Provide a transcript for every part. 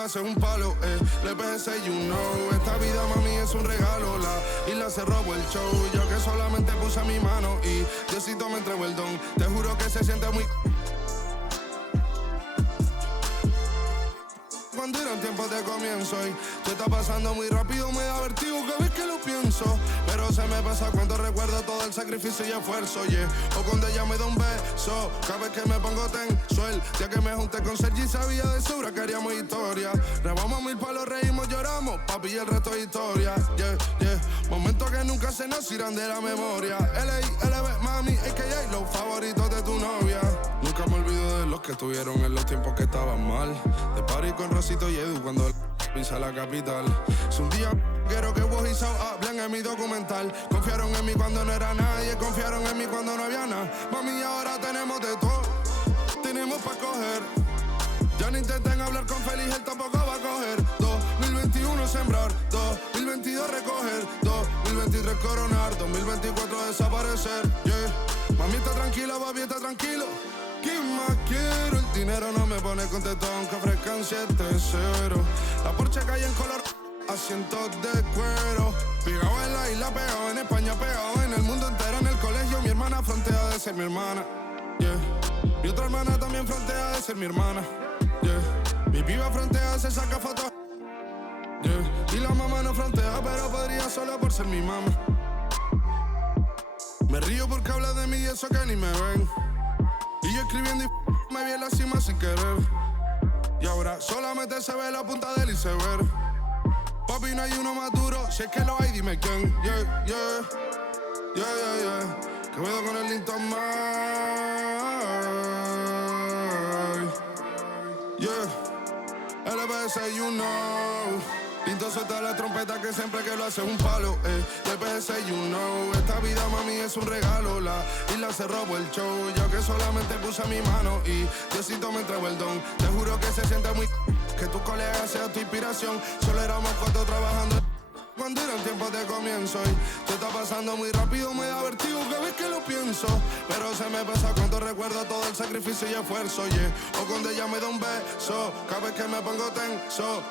lo hace un palo, le pensé, you know. Esta vida, mami, es un regalo. La isla se robó el show. Yo que solamente puse mi mano y Diosito me entregó el don. Te juro que se siente muy... Cuando eran tiempos de comienzo y se está pasando muy rápido, me da vertigo cada vez que lo pienso. Pero se me pasa cuando recuerdo todo el sacrificio y esfuerzo, yeah. O cuando ella me da un beso, cada vez que me pongo tenso. El día que me junté con Sergi sabía de sobra que haríamos historia. Grabamos 1000 palos, reímos, lloramos, papi, y el resto es historia, yeah, yeah. Momentos que nunca se nos irán de la memoria. L.A., mami, a.k.a. los favoritos de tu novia. Nunca me olvido de los que estuvieron en los tiempos que estaban mal. De party con Rosito y Edu cuando pisa la capital. Si un día quiero que vos y Sao hablen en mi documental. Confiaron en mí cuando no era nadie, confiaron en mí cuando no había nada. Mami, ahora tenemos de todo, tenemos pa' coger. Ya no intenten hablar con Feliz, él tampoco va a coger. 2021 sembrar, 2022 recoger, 2023 coronar, 2024 desaparecer, yeah. Mami está tranquila, papi está tranquilo. ¿Qué más quiero? El dinero no me pone contento aunque ofrezcan 7-0. La Porsche cae en color, asientos de cuero. Pegado en la isla, pegado en España, pegado en el mundo entero. En el colegio mi hermana frontea de ser mi hermana, yeah. Mi otra hermana también frontea de ser mi hermana, yeah. Mi piba frontea, se saca fotos, yeah. Y la mamá no frontea, pero podría solo por ser mi mamá. Me río porque habla de mí y eso que ni me ven. Y yo escribiendo y me vi en la cima sin querer. Y ahora solamente se ve la punta del iceberg. Papi, no hay uno más duro, si es que lo hay, dime quién. Yeah, yeah, yeah, yeah, yeah. Que puedo con el Linton Mike. Yeah, LBS, you know. Pinto suelta la trompeta que siempre que lo hace un palo, LBS, you know. Esta vida, mami, es un regalo. La isla se robó el show. Yo que solamente puse mi mano y Diosito me entregó el don. Te juro que se siente muy... que tu colega sea tu inspiración. Solo éramos 4 trabajando cuando eran tiempos de comienzo y te está pasando muy rápido, me da vertigo cada vez que lo pienso. Pero se me pasa cuando recuerdo todo el sacrificio y esfuerzo, yeah. O cuando ella me da un beso, cada vez que me pongo tenso.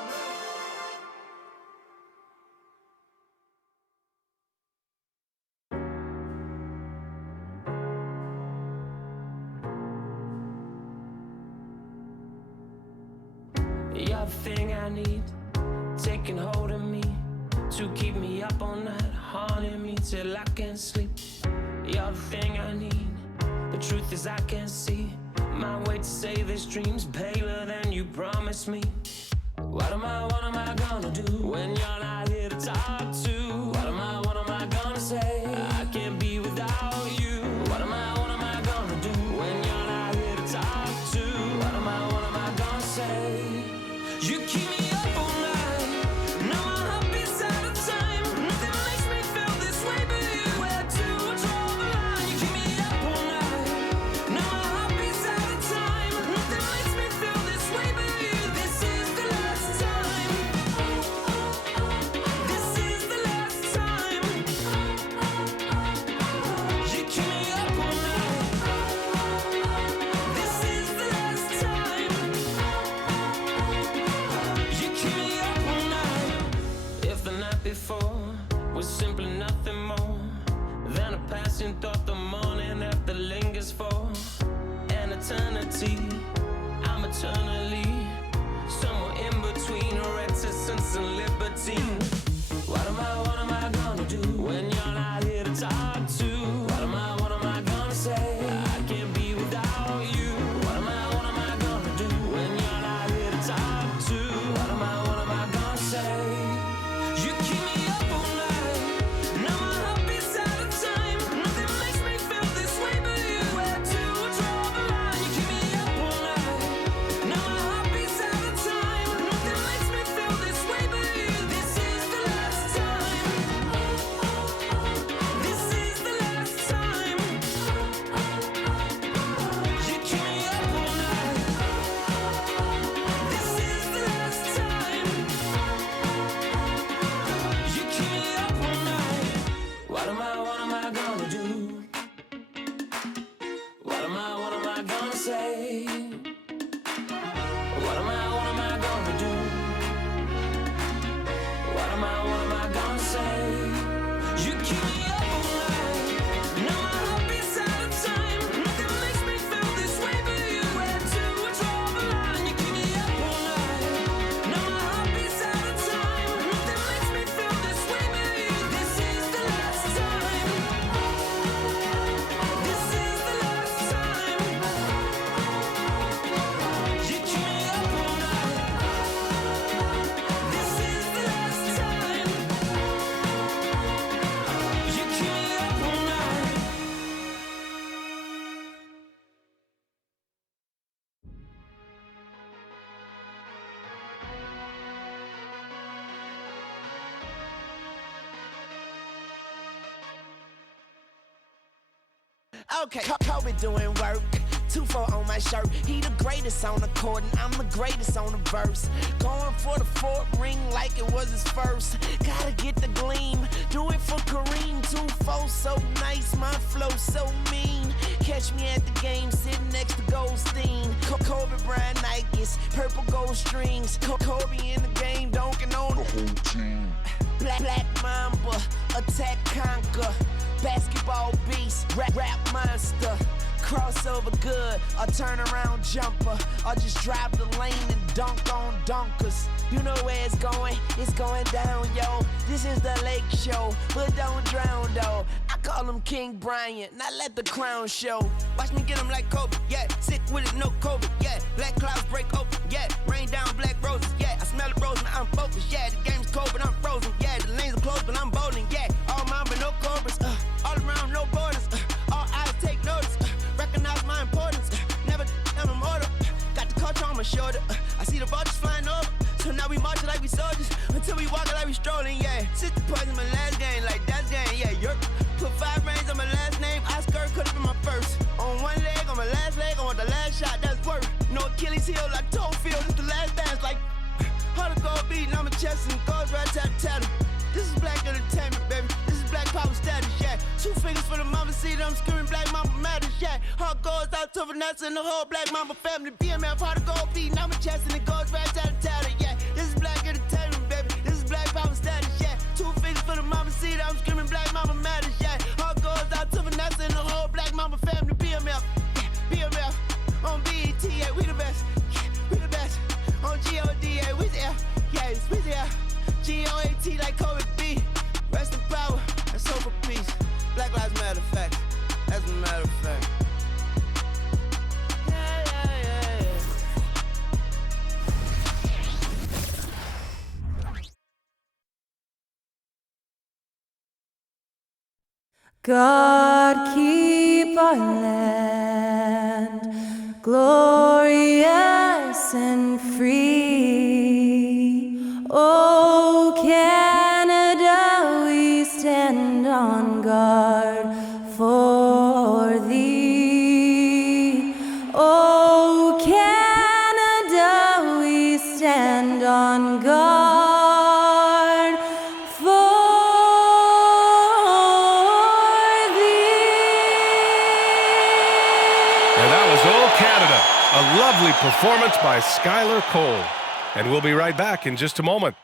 You're the thing I need, taking hold of me, to keep me up all night, haunting me till I can't sleep. You're the thing I need, the truth is I can't see my way to save this dream's paler than you promised me. What am I gonna do when you're not here to talk to? What am I gonna say? I can't be without you. What am I gonna do when you're not here to talk to? What am I gonna say? You keep me up all night, now my heart beats out of time. Nothing makes me feel this way but you. Where to draw the line? You keep me up all night, now my heart beats out of time. Nothing makes me feel this way but you. This is the last time. This is the last time. You keep me up all night. This is the last time. You keep me Okay, Kobe doing work. 2-4 on my shirt. He the greatest on the court, and I'm the greatest on the verse. Going for the fourth ring like it was his first. Gotta get the gleam. Do it for Kareem. 2-4 so nice, my flow so mean. Catch me at the game, sitting next to Goldstein. Kobe Bryant Nikes, purple gold strings. Kobe in the game, dunking on the whole team. Black Mamba, attack conquer. Basketball beast, rap monster. Crossover good, a turnaround jumper, or just drive the lane and dunk on dunkers. You know where it's going down, yo. This is the Lake Show, but don't drown, though. I call him King Bryant, not let the crown show. Watch me get him like Kobe, yeah. Sick with it, no COVID, yeah. Black clouds break open, yeah. Rain down black roses, yeah. I smell the rose, now I'm focused, yeah. The game's cold, but I'm frozen, yeah. The lanes are closed, but I'm bowling, yeah. All mine, but no cobras, all around, no borders, all eyes take notice. Recognize my importance, never I'm immortal. Got the culture on my shoulder, I see the vultures flying over. So now we marching like we soldiers, until we walking like we strolling, yeah. 60 points in my last game, like that's game, yeah. Yerp. Put 5 rings on my last name, Oscar could've been my first. On one leg, on my last leg, I want the last shot, that's worth. No Achilles heel like toe field, it's the last dance, like 100 gold beating on my chest and goes right tat. This is black entertainment, baby. This is black power status, yeah. 2 fingers for the mama, see them screaming black mama matters, yeah. Heart goes out to Vanessa and the whole black mama family. BMF, heart of gold beating on my chest and it goes right tat. Yeah. This is black entertainment, baby. This is black power status, yeah. 2 fingers for the mama, see them screaming black mama matters, yeah. Heart goes out to Vanessa and the whole black mama family. BMF, yeah. BMF, on BET, yeah. We the best, yeah. We the best. On GOD, yeah. We there, yeah. We there. GOAT like Kobe B. Rest in power, and so for peace. Black Lives Matter fact. That's a matter of fact. Yeah. God keep our land glorious and free. Oh, Canada, we stand on guard for thee. Oh, Canada, we stand on guard for thee. And that was Oh Canada, a lovely performance by Skylar Cole. And we'll be right back in just a moment.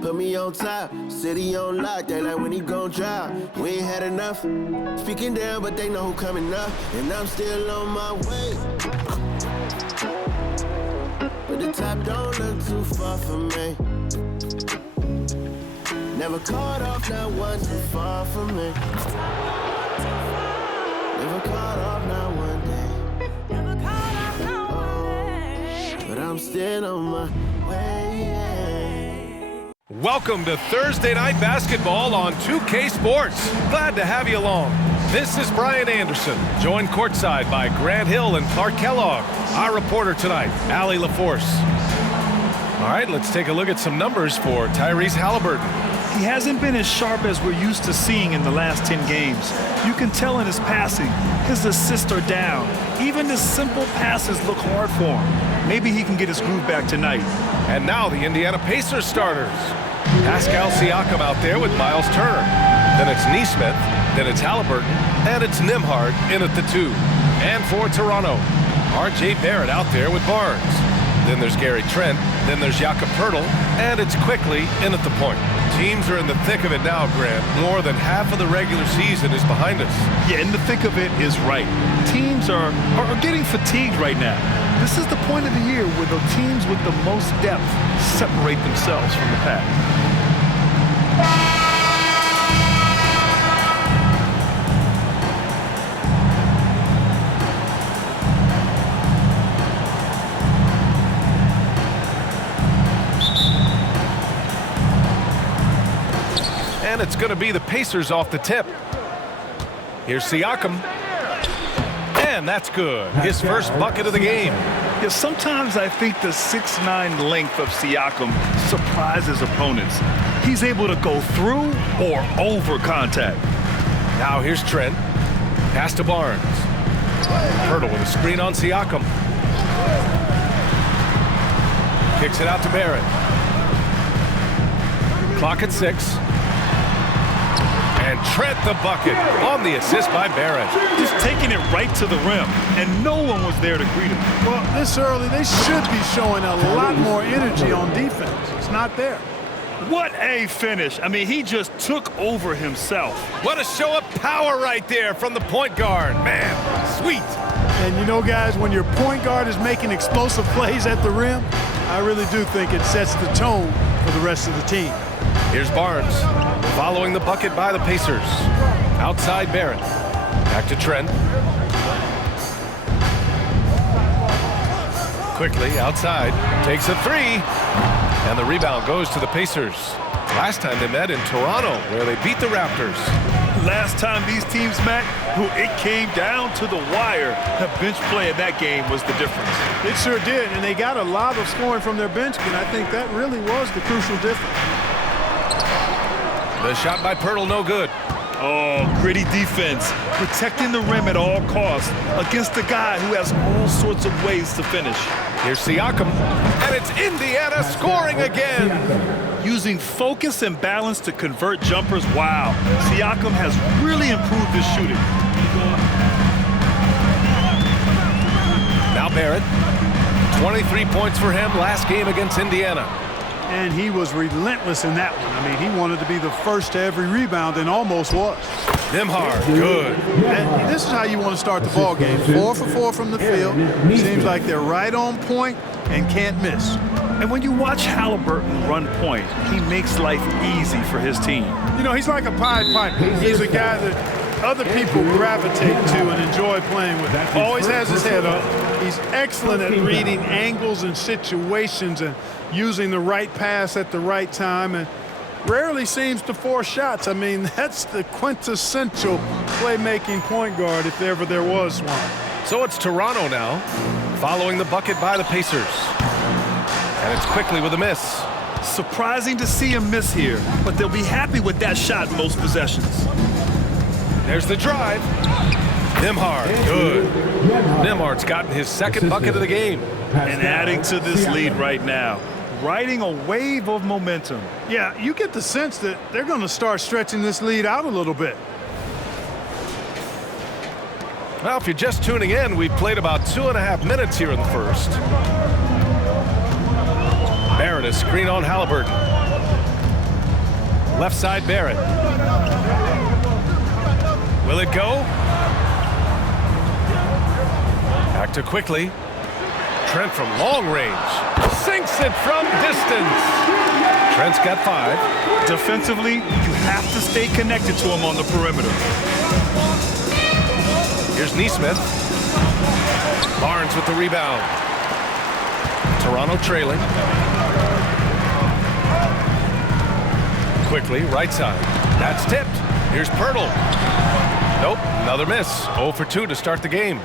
Put me on top, city on lock, they like when he gon' drop. We ain't had enough, speaking down, but they know who coming up. And I'm still on my way. But the top don't look too far from me. Never caught off, not one too far from me. Never caught off, not one day. But I'm still on my way. Welcome to Thursday Night Basketball on 2K Sports. Glad to have you along. This is Brian Anderson, joined courtside by Grant Hill and Clark Kellogg. Our reporter tonight, Allie LaForce. All right, let's take a look at some numbers for Tyrese Halliburton. He hasn't been as sharp as we're used to seeing in the last 10 games. You can tell in his passing, his assists are down. Even the simple passes look hard for him. Maybe he can get his groove back tonight. And now the Indiana Pacers starters. Pascal Siakam out there with Miles Turner. Then it's Neesmith, then it's Halliburton, and it's Nembhard in at the 2. And for Toronto, R.J. Barrett out there with Barnes. Then there's Gary Trent, then there's Jakob Poeltl, and it's quickly in at the point. Teams are in the thick of it now, Grant. More than half of the regular season is behind us. Yeah, in the thick of it is right. Teams are getting fatigued right now. This is the point of the year where the teams with the most depth separate themselves from the pack. And it's going to be the Pacers off the tip. Here's Siakam. And And that's good. His first bucket of the game. Yeah, sometimes I think the 6'9" length of Siakam surprises opponents. He's able to go through or over contact. Now here's Trent. Pass to Barnes. Hurdle with a screen on Siakam. Kicks it out to Barrett. Clock at 6. And Trent the bucket on the assist by Barrett. Just taking it right to the rim, and no one was there to greet him. Well, this early, they should be showing a lot more energy on defense. It's not there. What a finish. I mean, he just took over himself. What a show of power right there from the point guard. Man, sweet. And you know, guys, when your point guard is making explosive plays at the rim, I really do think it sets the tone for the rest of the team. Here's Barnes, following the bucket by the Pacers. Outside Barrett. Back to Trent. Quickly outside. Takes a 3. And the rebound goes to the Pacers. Last time they met in Toronto, where they beat the Raptors. Last time these teams met, it came down to the wire. The bench play in that game was the difference. It sure did, and they got a lot of scoring from their bench, and I think that really was the crucial difference. The shot by Pirtle, no good. Oh, gritty defense, protecting the rim at all costs against a guy who has all sorts of ways to finish. Here's Siakam, and it's Indiana scoring again. Using focus and balance to convert jumpers, wow. Siakam has really improved his shooting. Now Barrett, 23 points for him last game against Indiana. And he was relentless in that one. I mean, he wanted to be the first to every rebound and almost was. Nembhard, good. And this is how you want to start the ball game. 4 for 4 from the field. Seems like they're right on point and can't miss. And when you watch Halliburton run point, he makes life easy for his team. You know, he's like a Pied Piper. He's a guy that other people gravitate to and enjoy playing with. Always has his head up. He's excellent at reading angles and situations and using the right pass at the right time, and rarely seems to force shots. I mean, that's the quintessential playmaking point guard if ever there was one. So it's Toronto now, following the bucket by the Pacers. And it's quickly with a miss. Surprising to see him miss here, but they'll be happy with that shot most possessions. There's the drive. Nembhard, good. Nembhard's gotten his second bucket of the game. And adding to this lead right now. Riding a wave of momentum. Yeah, you get the sense that they're going to start stretching this lead out a little bit. Well, if you're just tuning in, we've played about 2.5 minutes here in the first. Barrett, a screen on Halliburton. Left side, Barrett. Will it go? Back to quickly. Trent from long range. Sinks it from distance. Trent's got 5. Defensively, you have to stay connected to him on the perimeter. Here's Neesmith. Barnes with the rebound. Toronto trailing. Quickly, right side. That's tipped. Here's Pirtle. Nope, another miss. 0 for 2 to start the game.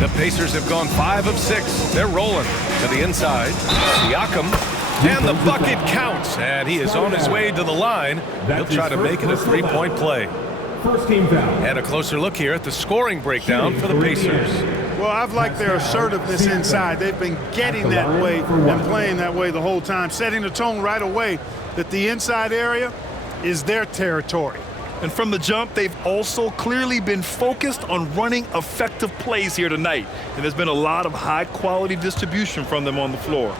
The Pacers have gone 5 of 6. They're rolling to the inside. Siakam, and the bucket counts. And he is on his way to the line. He'll try to make it a 3-point play. First team foul. And a closer look here at the scoring breakdown for the Pacers. Well, I've liked their assertiveness inside. They've been getting that way and playing that way the whole time, setting the tone right away that the inside area is their territory. And from the jump, they've also clearly been focused on running effective plays here tonight. And there's been a lot of high-quality distribution from them on the floor.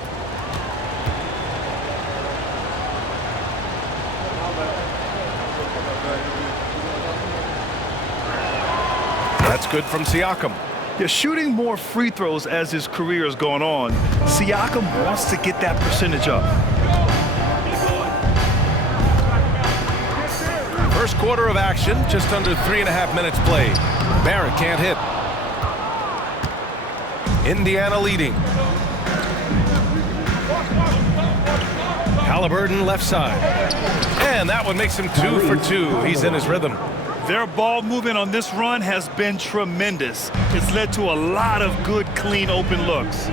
That's good from Siakam. Yeah, shooting more free throws as his career is going on, Siakam wants to get that percentage up. First quarter of action, just under 3.5 minutes played. Barrett can't hit. Indiana leading. Halliburton left side. And that one makes him 2 for 2. He's in his rhythm. Their ball movement on this run has been tremendous. It's led to a lot of good, clean, open looks.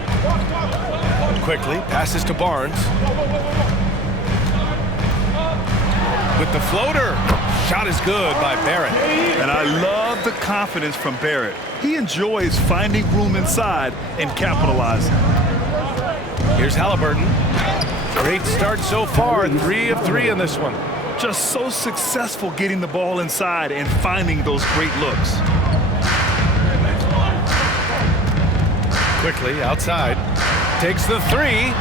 Quickly, passes to Barnes. With the floater. Shot is good by Barrett. And I love the confidence from Barrett. He enjoys finding room inside and capitalizing. Here's Halliburton. Great start so far, 3 of 3 in this one. Just so successful getting the ball inside and finding those great looks. Quickly, outside. Takes the 3.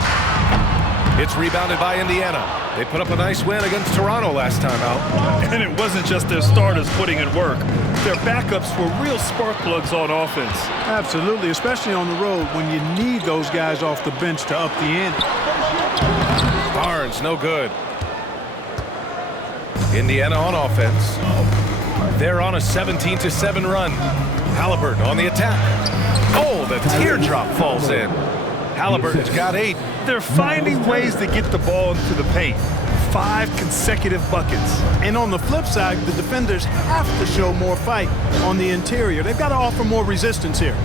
It's rebounded by Indiana. They put up a nice win against Toronto last time out. And it wasn't just their starters putting in work. Their backups were real spark plugs on offense. Absolutely, especially on the road when you need those guys off the bench to up the ante. Barnes, no good. Indiana on offense. They're on a 17-7 run. Halliburton on the attack. Oh, the teardrop falls in. Halliburton's got 8. They're finding ways to get the ball into the paint. 5 consecutive buckets. And on the flip side, the defenders have to show more fight on the interior. They've got to offer more resistance here.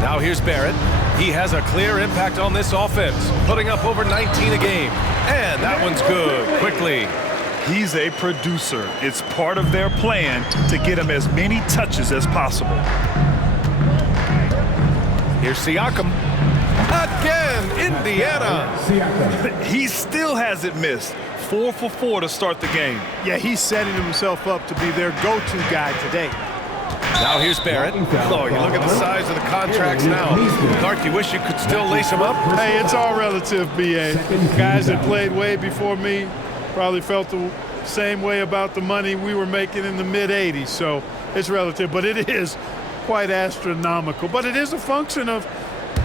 Now here's Barrett. He has a clear impact on this offense, putting up over 19 a game. And that one's good. Quickly. He's a producer. It's part of their plan to get him as many touches as possible. Here's Siakam. Again, Indiana. He still hasn't missed. 4 for 4 to start the game. Yeah, he's setting himself up to be their go-to guy today. Now here's Barrett. Oh, you look at the size of the contracts now. Clark, you wish you could still lace them up? Hey, it's all relative, B.A. Guys that played way before me probably felt the same way about the money we were making in the mid-'80s. So it's relative, but it is quite astronomical. But it is a function of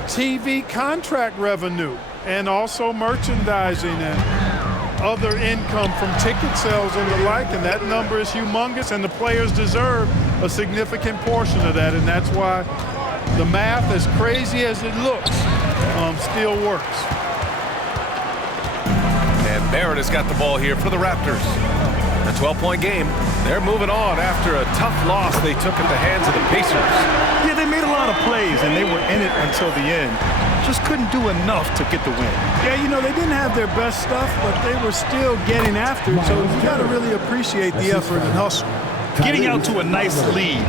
TV contract revenue and also merchandising and other income from ticket sales and the like, and that number is humongous, and the players deserve a significant portion of that, and that's why the math, as crazy as it looks, still works. And Barrett has got the ball here for the Raptors. A 12-point game. They're moving on after a tough loss they took at the hands of the Pacers. Yeah, they made a lot of plays, and they were in it until the end. Just couldn't do enough to get the win. Yeah, you know, they didn't have their best stuff, but they were still getting after it, so you got to really appreciate the effort and hustle. Getting out to a nice lead.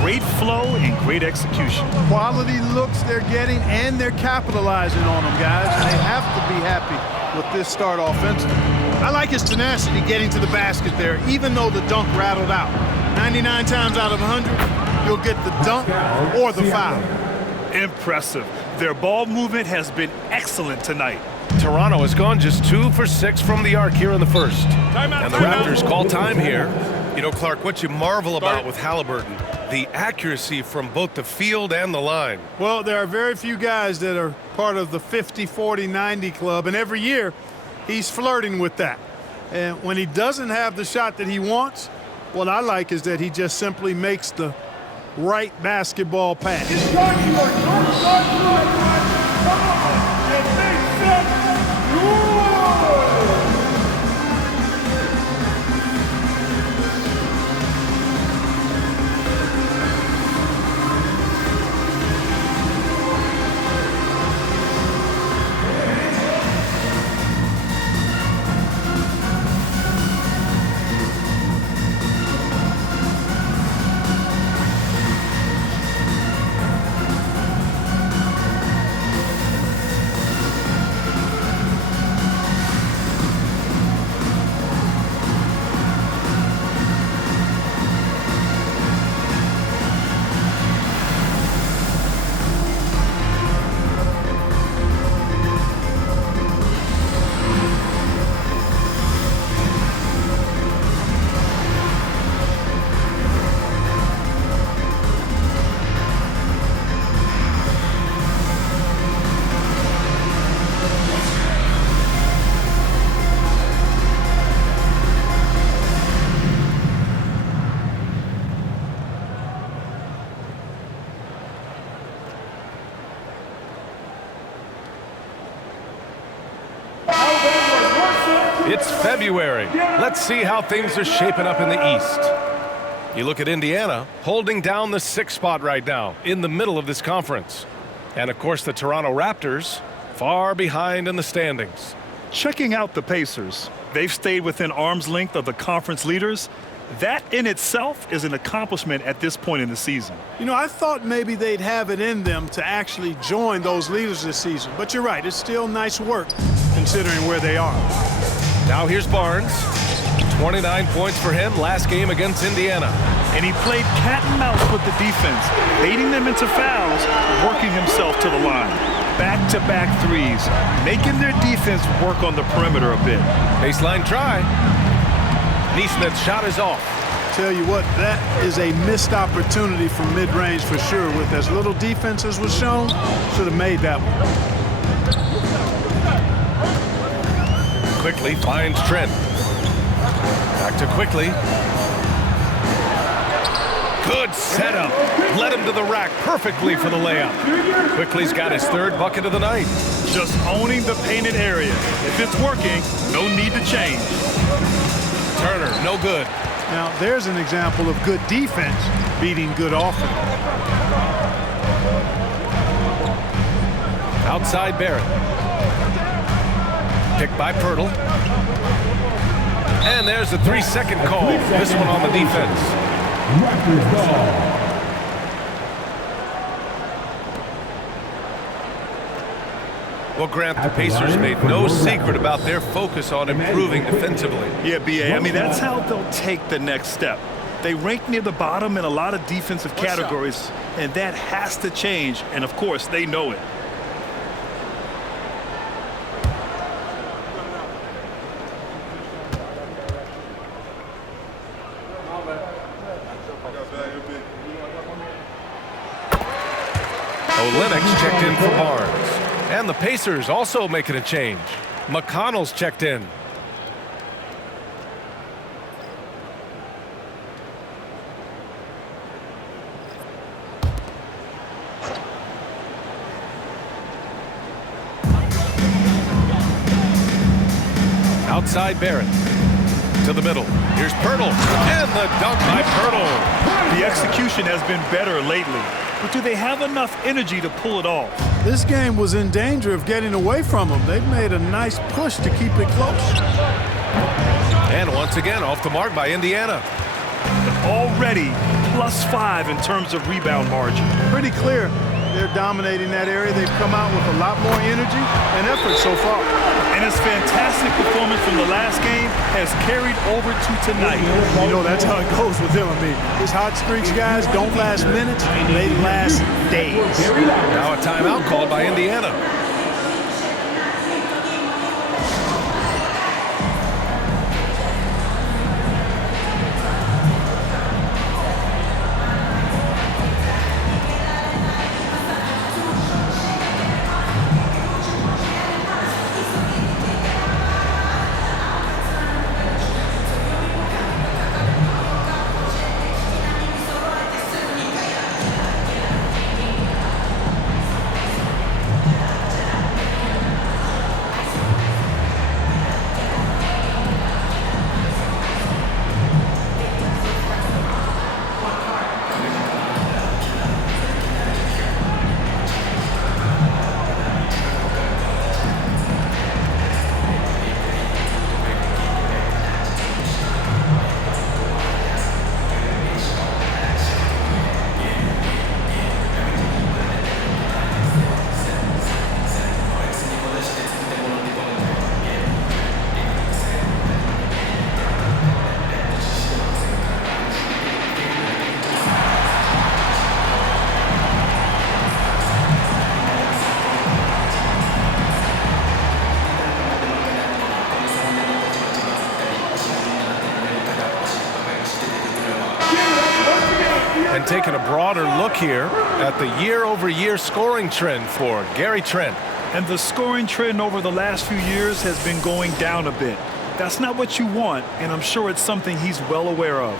Great flow and great execution. Quality looks they're getting, and they're capitalizing on them, guys, and they have to be happy with this start offensively. I like his tenacity getting to the basket there, even though the dunk rattled out. 99 times out of 100, you'll get the dunk or the foul. Impressive. Their ball movement has been excellent tonight. Toronto has gone just 2 for 6 from the arc here in the first. And the Raptors call time here. You know, Clark, what you marvel about with Halliburton, the accuracy from both the field and the line. Well, there are very few guys that are part of the 50-40-90 club, and every year he's flirting with that. And when he doesn't have the shot that he wants, what I like is that he just simply makes the right basketball pass. It's February. Let's see how things are shaping up in the East. You look at Indiana, holding down the 6th spot right now in the middle of this conference. And, of course, the Toronto Raptors far behind in the standings. Checking out the Pacers. They've stayed within arm's length of the conference leaders. That in itself is an accomplishment at this point in the season. You know, I thought maybe they'd have it in them to actually join those leaders this season. But you're right, it's still nice work considering where they are. Now here's Barnes. 29 points for him last game against Indiana. And he played cat and mouse with the defense, baiting them into fouls, working himself to the line. Back-to-back threes, making their defense work on the perimeter a bit. Baseline try. Neesmith's shot is off. Tell you what, that is a missed opportunity from mid-range for sure. With as little defense as was shown, should have made that one. Quickly finds Trent. Back to Quickly. Good setup. Led him to the rack perfectly for the layup. Quickly's got his 3rd bucket of the night. Just owning the painted area. If it's working, no need to change. Turner, no good. Now, there's an example of good defense beating good offense. Outside Barrett. Picked by Pirtle. And there's a 3-second call. This one on the defense. Raptors ball. Well, Grant, the Pacers made no secret about their focus on improving defensively. Yeah, B.A., I mean, that's how they'll take the next step. They rank near the bottom in a lot of defensive categories, and that has to change, and of course, they know it. Olenek's checked in for Barnes. And the Pacers also making a change. McConnell's checked in. Outside Barrett. To the middle. Here's Pirtle. And the dunk by Pirtle. The execution has been better lately. But do they have enough energy to pull it off? This game was in danger of getting away from them. They've made a nice push to keep it close. And once again, off the mark by Indiana. Already +5 in terms of rebound margin. Pretty clear they're dominating that area. They've come out with a lot more energy and effort so far. And his fantastic performance from the last game has carried over to tonight. You know, that's how it goes with him. I mean, his hot streaks, guys, don't last minutes. They last days. Now a timeout called by Indiana. And taking a broader look here at the year-over-year scoring trend for Gary Trent. And the scoring trend over the last few years has been going down a bit. That's not what you want, and I'm sure it's something he's well aware of.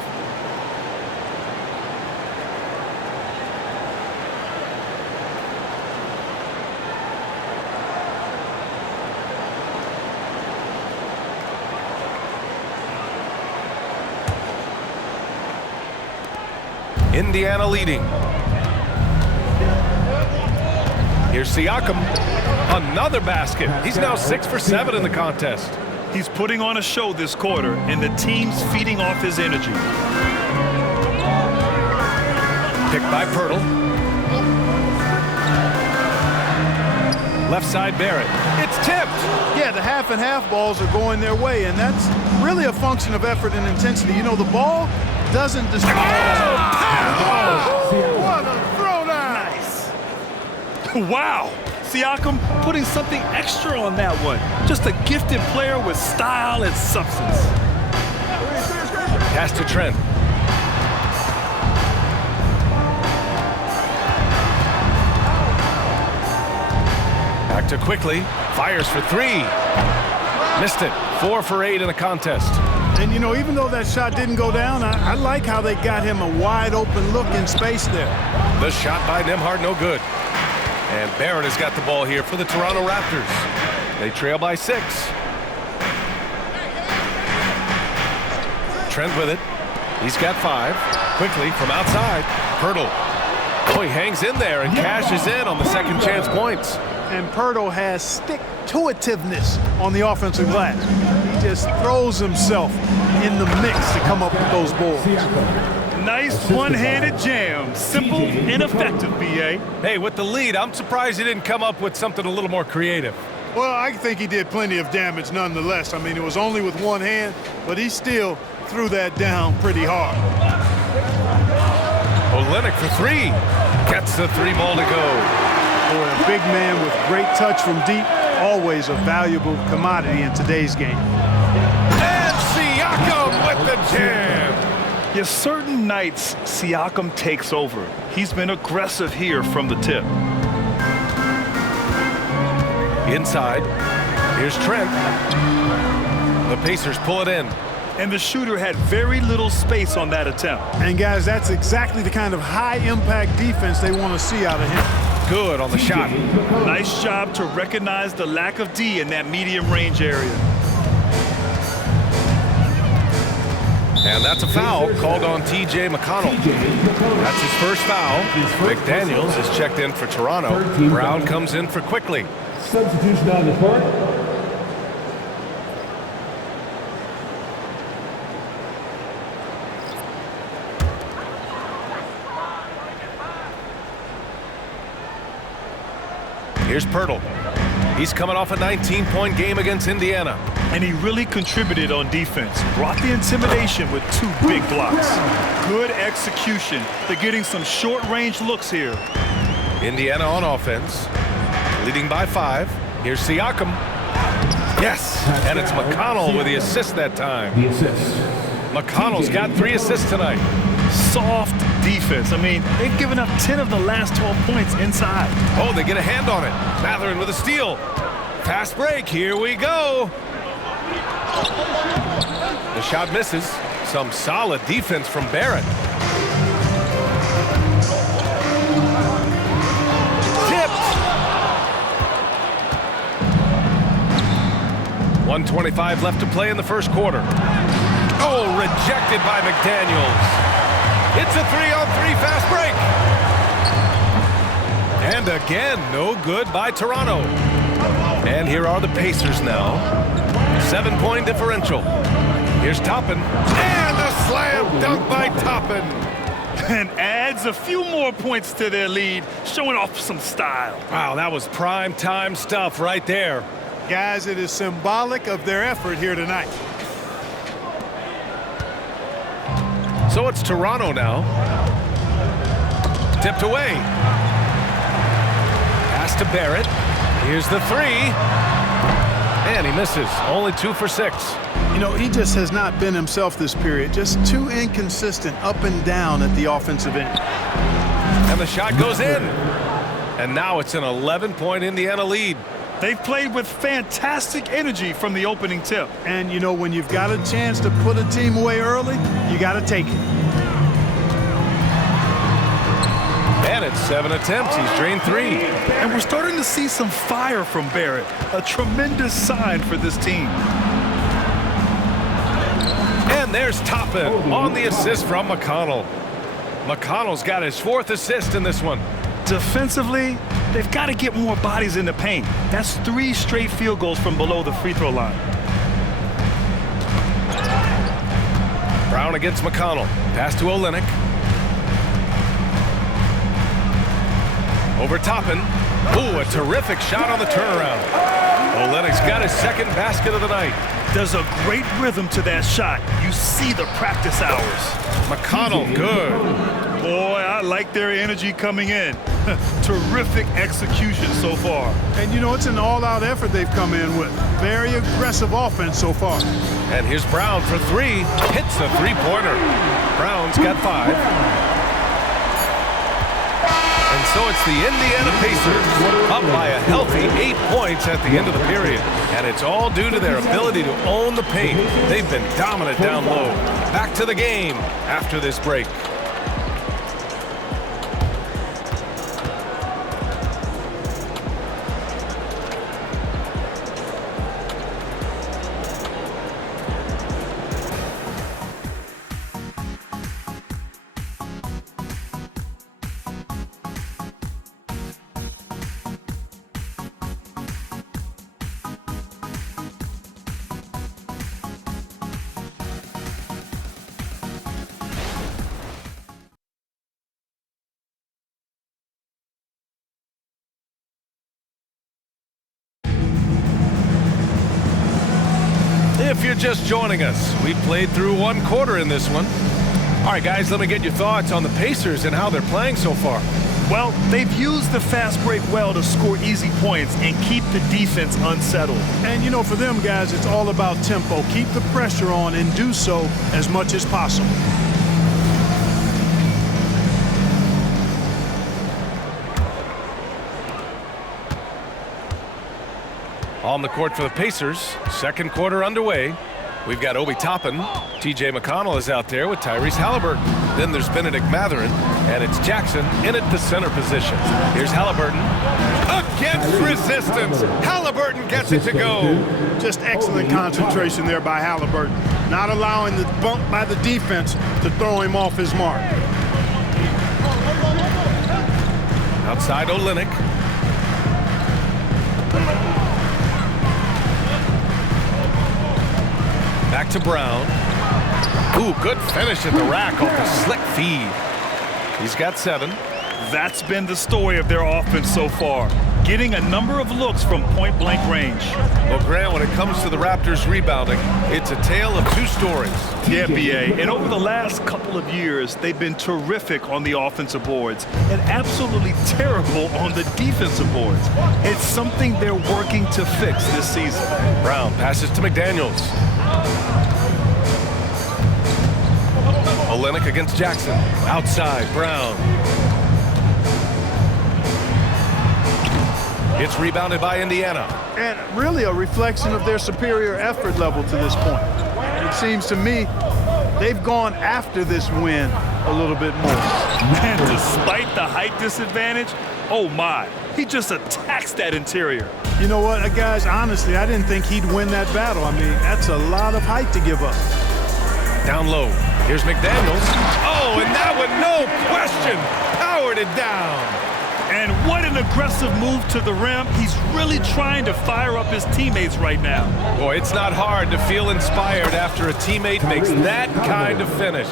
Indiana leading. Here's Siakam. Another basket. He's now 6 for 7 in the contest. He's putting on a show this quarter, and the team's feeding off his energy. Picked by Pirtle. Left side Barrett. It's tipped. Yeah, the half and half balls are going their way, and that's really a function of effort and intensity. You know, the ball doesn't destroy. What a throwdown! Nice. Wow. Siakam putting something extra on that one. Just a gifted player with style and substance. Pass to Trent. Back to Quickly. Fires for 3. Missed it. 4 for 8 in the contest. And, you know, even though that shot didn't go down, I like how they got him a wide open look in space there. The shot by Nembhard, no good. And Barrett has got the ball here for the Toronto Raptors. They trail by 6. Trent with it. He's got 5. Quickly from outside. Pirtle. Oh, he hangs in there and cashes in on the second chance points. And Pirtle has stick-to-itiveness on the offensive glass. He just throws himself in the mix to come up with those boards. Nice one-handed jam. Simple and effective, B.A. Hey, with the lead, I'm surprised he didn't come up with something a little more creative. Well, I think he did plenty of damage nonetheless. I mean, it was only with one hand, but he still threw that down pretty hard. Olynyk for 3. Gets the 3 ball to go. Boy, a big man with great touch from deep, always a valuable commodity in today's game. And Siakam with the jam. Yes, certain nights, Siakam takes over. He's been aggressive here from the tip. Inside, here's Trent. The Pacers pull it in. And the shooter had very little space on that attempt. And guys, that's exactly the kind of high-impact defense they want to see out of him. Good on the shot. Nice job to recognize the lack of D in that medium range area. And that's a foul called on T.J. McConnell. That's his first foul. McDaniels is checked in for Toronto. Brown comes in for Quickly. Substitution on the court. Here's Pirtle. He's coming off a 19-point game against Indiana. And he really contributed on defense. Brought the intimidation with 2 big blocks. Good execution. They're getting some short-range looks here. Indiana on offense. Leading by 5. Here's Siakam. Yes, and it's McConnell with the assist that time. The assist. McConnell's got 3 assists tonight. Soft defense. I mean, they've given up 10 of the last 12 points inside. Oh, they get a hand on it. Mathurin with a steal. Fast break. Here we go. The shot misses. Some solid defense from Barrett. Tipped. 1:25 left to play in the first quarter. Oh, rejected by McDaniels. It's a 3-on-3 fast break. And again, no good by Toronto. And here are the Pacers now. 7-point differential. Here's Toppin. And a slam dunk by Toppin. And adds a few more points to their lead, showing off some style. Wow, that was prime time stuff right there. Guys, it is symbolic of their effort here tonight. So it's Toronto now. Tipped away. Pass to Barrett. Here's the 3. And he misses. Only 2 for 6. You know, he just has not been himself this period. Just too inconsistent up and down at the offensive end. And the shot goes in. And now it's an 11-point Indiana lead. They've played with fantastic energy from the opening tip. And, you know, when you've got a chance to put a team away early, you got to take it. And it's 7 attempts. He's drained 3. And we're starting to see some fire from Barrett. A tremendous sign for this team. And there's Toppin on the assist from McConnell. McConnell's got his 4th assist in this one. Defensively, they've got to get more bodies in the paint. That's 3 straight field goals from below the free throw line. Brown against McConnell. Pass to Olynyk. Over Toppin. Ooh, a terrific shot on the turnaround. Olynyk's got his 2nd basket of the night. There's a great rhythm to that shot. You see the practice hours. McConnell, good. Boy, I like their energy coming in. Terrific execution so far. And, you know, it's an all-out effort they've come in with. Very aggressive offense so far. And here's Brown for 3. Hits the 3-pointer. Brown's got 5. And so it's the Indiana Pacers up by a healthy 8 points at the end of the period. And it's all due to their ability to own the paint. They've been dominant down low. Back to the game after this break. If you're just joining us, we played through 1 quarter in this one. All right, guys, let me get your thoughts on the Pacers and how they're playing so far. Well, they've used the fast break well to score easy points and keep the defense unsettled. And, you know, for them guys, it's all about tempo. Keep the pressure on and do so as much as possible. On the court for the Pacers, 2nd quarter underway. We've got Obi Toppin. T.J. McConnell is out there with Tyrese Halliburton. Then there's Benedict Mathurin, and it's Jackson in at the center position. Here's Halliburton. Against resistance, Halliburton gets it to go. Just excellent concentration there by Halliburton. Not allowing the bump by the defense to throw him off his mark. Outside Olynyk. Back to Brown. Ooh, good finish at the rack off the slick feed. He's got 7. That's been the story of their offense so far, getting a number of looks from point-blank range. Well, Grant, when it comes to the Raptors rebounding, it's a tale of 2 stories. Yeah, B.A., and over the last couple of years, they've been terrific on the offensive boards and absolutely terrible on the defensive boards. It's something they're working to fix this season. Brown passes to McDaniels. Olynyk against Jackson. Outside, Brown. It's rebounded by Indiana. And really a reflection of their superior effort level to this point. It seems to me they've gone after this win a little bit more. Man, despite the height disadvantage, oh my, he just attacks that interior. You know what, guys, honestly, I didn't think he'd win that battle. I mean, that's a lot of height to give up. Down low. Here's McDaniels. Oh, and that one, no question, powered it down. And what an aggressive move to the rim. He's really trying to fire up his teammates right now. Boy, it's not hard to feel inspired after a teammate makes that kind of finish.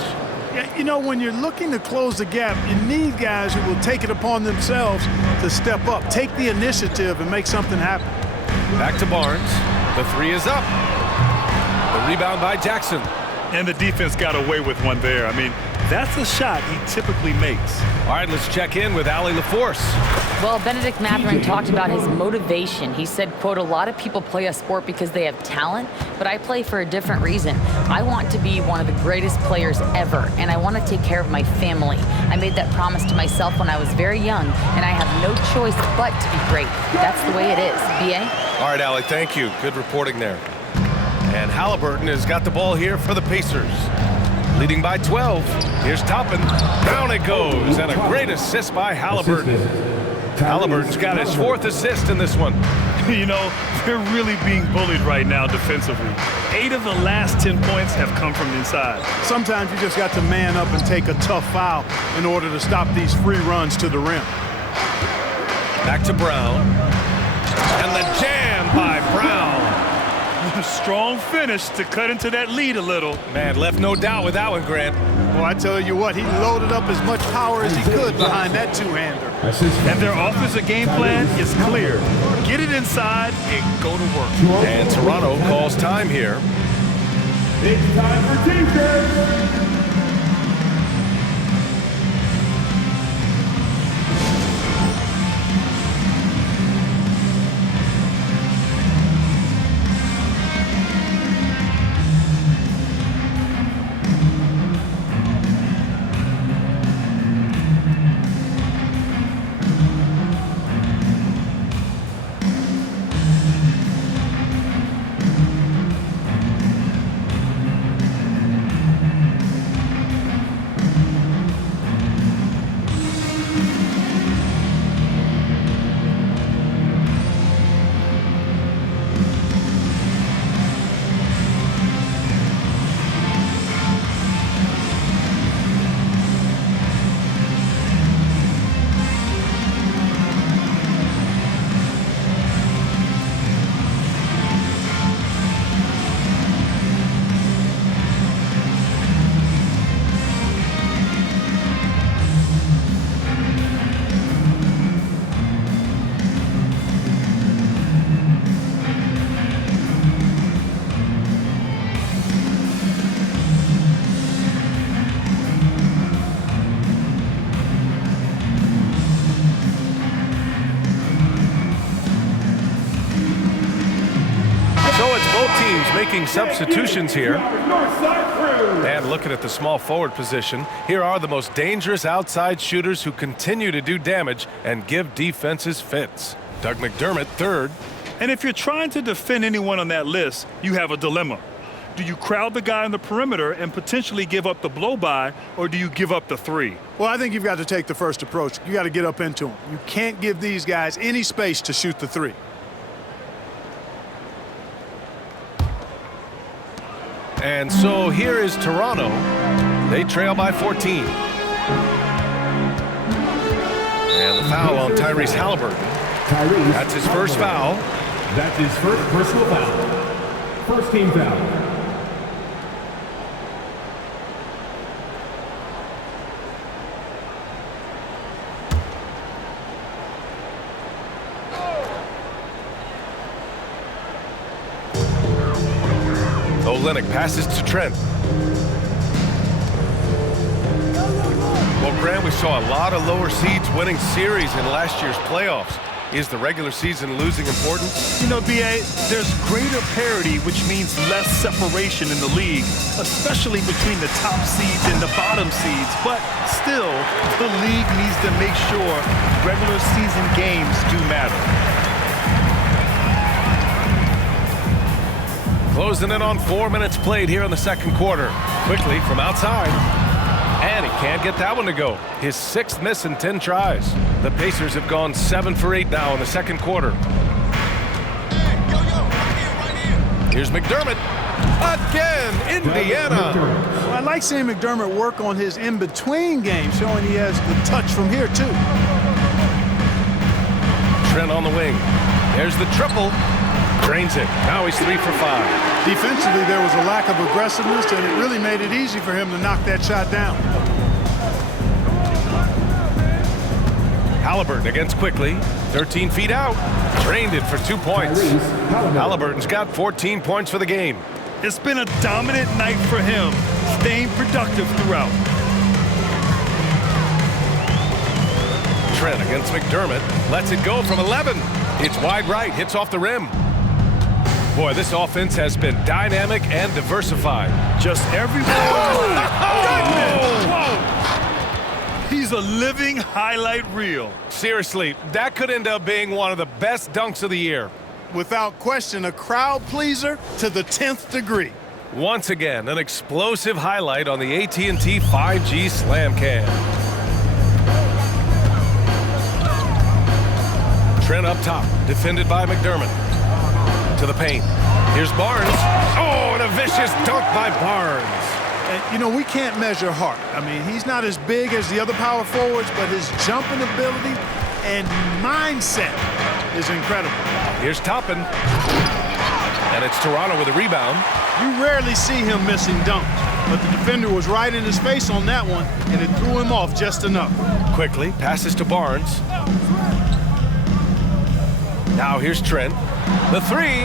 Yeah, you know, when you're looking to close the gap, you need guys who will take it upon themselves to step up, take the initiative, and make something happen. Back to Barnes. The 3 is up. The rebound by Jackson. And the defense got away with one there. I mean, that's a shot he typically makes. All right, let's check in with Allie LaForce. Well, Benedict Mathurin talked about his motivation. He said, quote, "A lot of people play a sport because they have talent, but I play for a different reason. I want to be one of the greatest players ever, and I want to take care of my family. I made that promise to myself when I was very young, and I have no choice but to be great. That's the way it is." B.A.? All right, Allie, thank you. Good reporting there. And Halliburton has got the ball here for the Pacers. Leading by 12. Here's Toppin. Down it goes, and a great assist by Halliburton. Halliburton's got his 4th assist in this one. You know, they're really being bullied right now defensively. 8 of the last 10 points have come from inside. Sometimes you just got to man up and take a tough foul in order to stop these free runs to the rim. Back to Brown. And the jam by Brown. Strong finish to cut into that lead a little. Man, left no doubt with that one, Grant. Well, I tell you what, he loaded up as much power as he could behind that two-hander. And their offensive game plan is clear. Get it inside and go to work. And Toronto calls time here. It's time for defense. Making substitutions here. And looking at the small forward position, here are the most dangerous outside shooters who continue to do damage and give defenses fits. Doug McDermott, third. And if you're trying to defend anyone on that list, you have a dilemma. Do you crowd the guy on the perimeter and potentially give up the blow-by, or do you give up the three? Well, I think you've got to take the first approach. You got to get up into them. You can't give these guys any space to shoot the three. And so here is Toronto. They trail by 14. And the foul on Tyrese Halliburton. That's his first foul. That's his first personal foul. First team foul. Olynyk passes to Trent. Well, Grant, we saw a lot of lower seeds winning series in last year's playoffs. Is the regular season losing importance? You know, B.A., there's greater parity, which means less separation in the league, especially between the top seeds and the bottom seeds. But still, the league needs to make sure regular season games do matter. Closing in on 4 minutes played here in the second quarter. Quickly from outside. And he can't get that one to go. His 6th miss in 10 tries. The Pacers have gone 7 for 8 now in the second quarter. Here's McDermott. Again, Indiana. Well, I like seeing McDermott work on his in-between game, showing he has the touch from here, too. Trent on the wing. There's the triple. Drains it. Now he's 3 for 5. Defensively, there was a lack of aggressiveness, and it really made it easy for him to knock that shot down. Halliburton against Quickly. 13 feet out. Drained it for 2 points. Halliburton's got 14 points for the game. It's been a dominant night for him, staying productive throughout. Trent against McDermott. Lets it go from 11. It's wide right. Hits off the rim. Boy, this offense has been dynamic and diversified. Just every ball. Whoa! He's a living highlight reel. Seriously, that could end up being one of the best dunks of the year. Without question, a crowd pleaser to the 10th degree. Once again, an explosive highlight on the AT&T 5G Slam Cam. Trent up top, defended by McDermott. To the paint. Here's Barnes. Oh, and a vicious dunk by Barnes. And, you know, we can't measure heart. I mean, he's not as big as the other power forwards, but his jumping ability and mindset is incredible. Here's Toppin. And it's Toronto with a rebound. You rarely see him missing dunks, but the defender was right in his face on that one, and it threw him off just enough. Quickly, passes to Barnes. Now here's Trent. The three.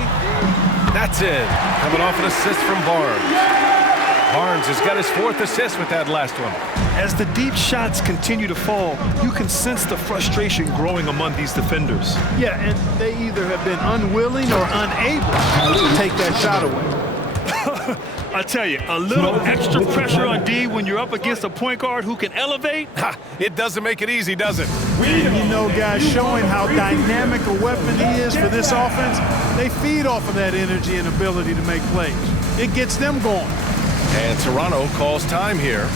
That's in. Coming off an assist from Barnes. Barnes has got his 4th assist with that last one. As the deep shots continue to fall, you can sense the frustration growing among these defenders. Yeah, and they either have been unwilling or unable to take that shot away. I tell you, a little extra pressure on D when you're up against a point guard who can elevate. Ha, it doesn't make it easy, does it? And you know, guys, showing how dynamic a weapon he is for this offense, they feed off of that energy and ability to make plays. It gets them going. And Toronto calls time here.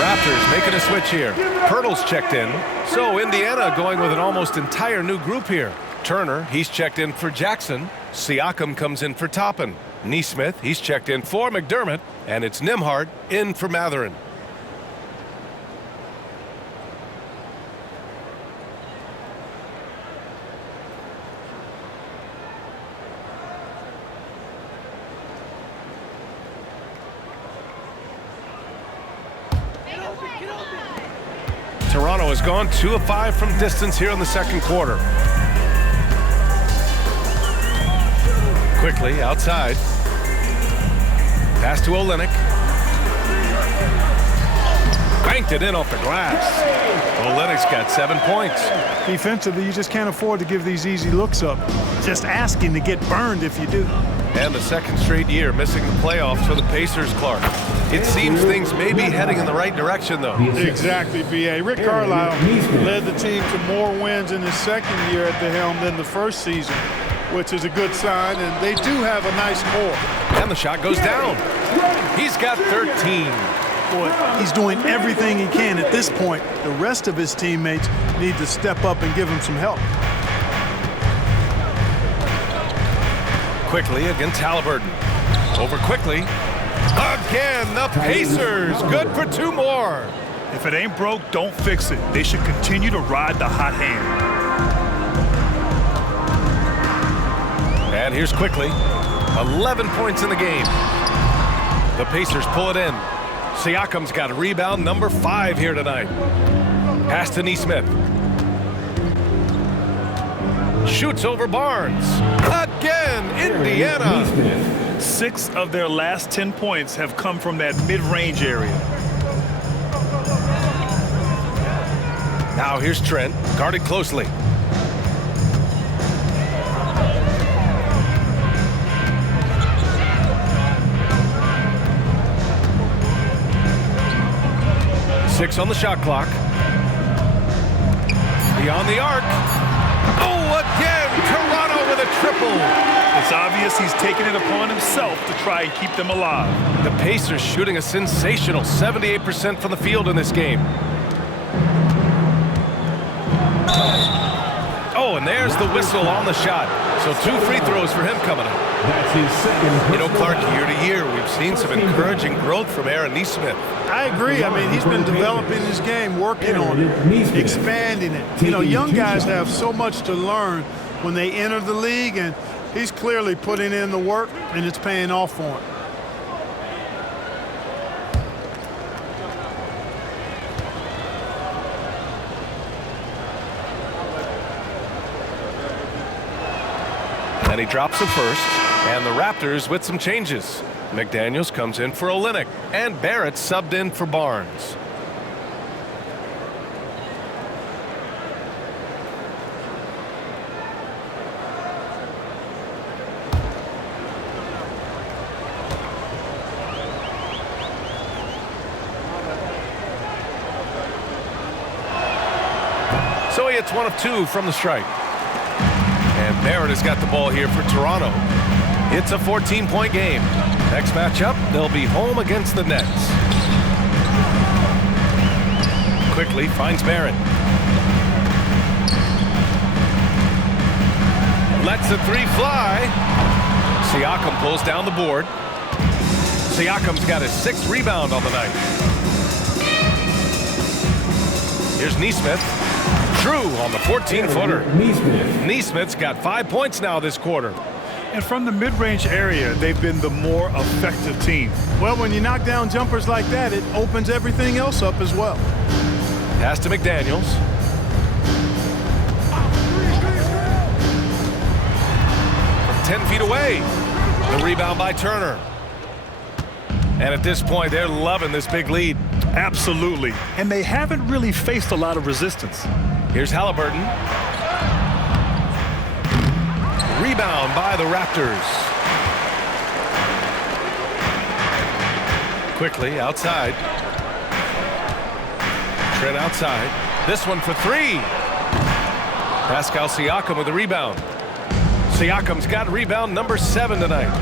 Raptors making a switch here. Pirtle's checked in. So Indiana going with an almost entire new group here. Turner, he's checked in for Jackson. Siakam comes in for Toppin. Neesmith, he's checked in for McDermott. And it's Nembhard in for Mathurin. Toronto has gone 2 of 5 from distance here in the second quarter. Quickly outside. Pass to Olynyk. Banked it in off the glass. Olynyk's got 7 points. Defensively, you just can't afford to give these easy looks up. Just asking to get burned if you do. And the second straight year missing the playoffs for the Pacers, Clark. It seems things may be heading in the right direction, though. Exactly, B.A. Rick Carlisle led the team to more wins in his second year at the helm than the first season, which is a good sign, and they do have a nice core. And the shot goes down. He's got 13. Boy, he's doing everything he can at this point. The rest of his teammates need to step up and give him some help. Quickly against Halliburton. Over quickly. Again, the Pacers. Good for 2 more. If it ain't broke, don't fix it. They should continue to ride the hot hand. And here's quickly. 11 points in the game. The Pacers pull it in. Siakam's got a rebound number 5 here tonight. Pass to Neesmith. Shoots over Barnes. Again, Indiana. 6 of their last 10 points have come from that mid-range area. Now here's Trent, guarded closely. Six on the shot clock. Beyond the arc. Oh, again, Toronto with a triple. It's obvious he's taking it upon himself to try and keep them alive. The Pacers shooting a sensational 78% from the field in this game. and there's the whistle on the shot. So 2 free throws for him coming up. That's his second. You know, Clark, year to year, we've seen some encouraging growth from Aaron Nesmith. I agree. I mean, he's been developing his game, working on it, expanding it. You know, young guys have so much to learn when they enter the league, and he's clearly putting in the work, and it's paying off for him. And he drops it first, and the Raptors with some changes. McDaniels comes in for Olynyk, and Barrett subbed in for Barnes. So he hits 1 of 2 from the stripe. And Barrett has got the ball here for Toronto. It's a 14-point game. Next matchup, they'll be home against the Nets. Quickly finds Barrett. Lets the 3 fly. Siakam pulls down the board. Siakam's got his 6th rebound on the night. Here's Nesmith. Drew on the 14-footer. Nesmith's got 5 points now this quarter. And from the mid-range area, they've been the more effective team. Well, when you knock down jumpers like that, it opens everything else up as well. Pass to McDaniels. From 10 feet away. The rebound by Turner. And at this point, they're loving this big lead. Absolutely. And they haven't really faced a lot of resistance. Here's Halliburton. Rebound by the Raptors. Quickly outside. Trent outside. This one for 3. Pascal Siakam with the rebound. Siakam's got rebound number 7 tonight.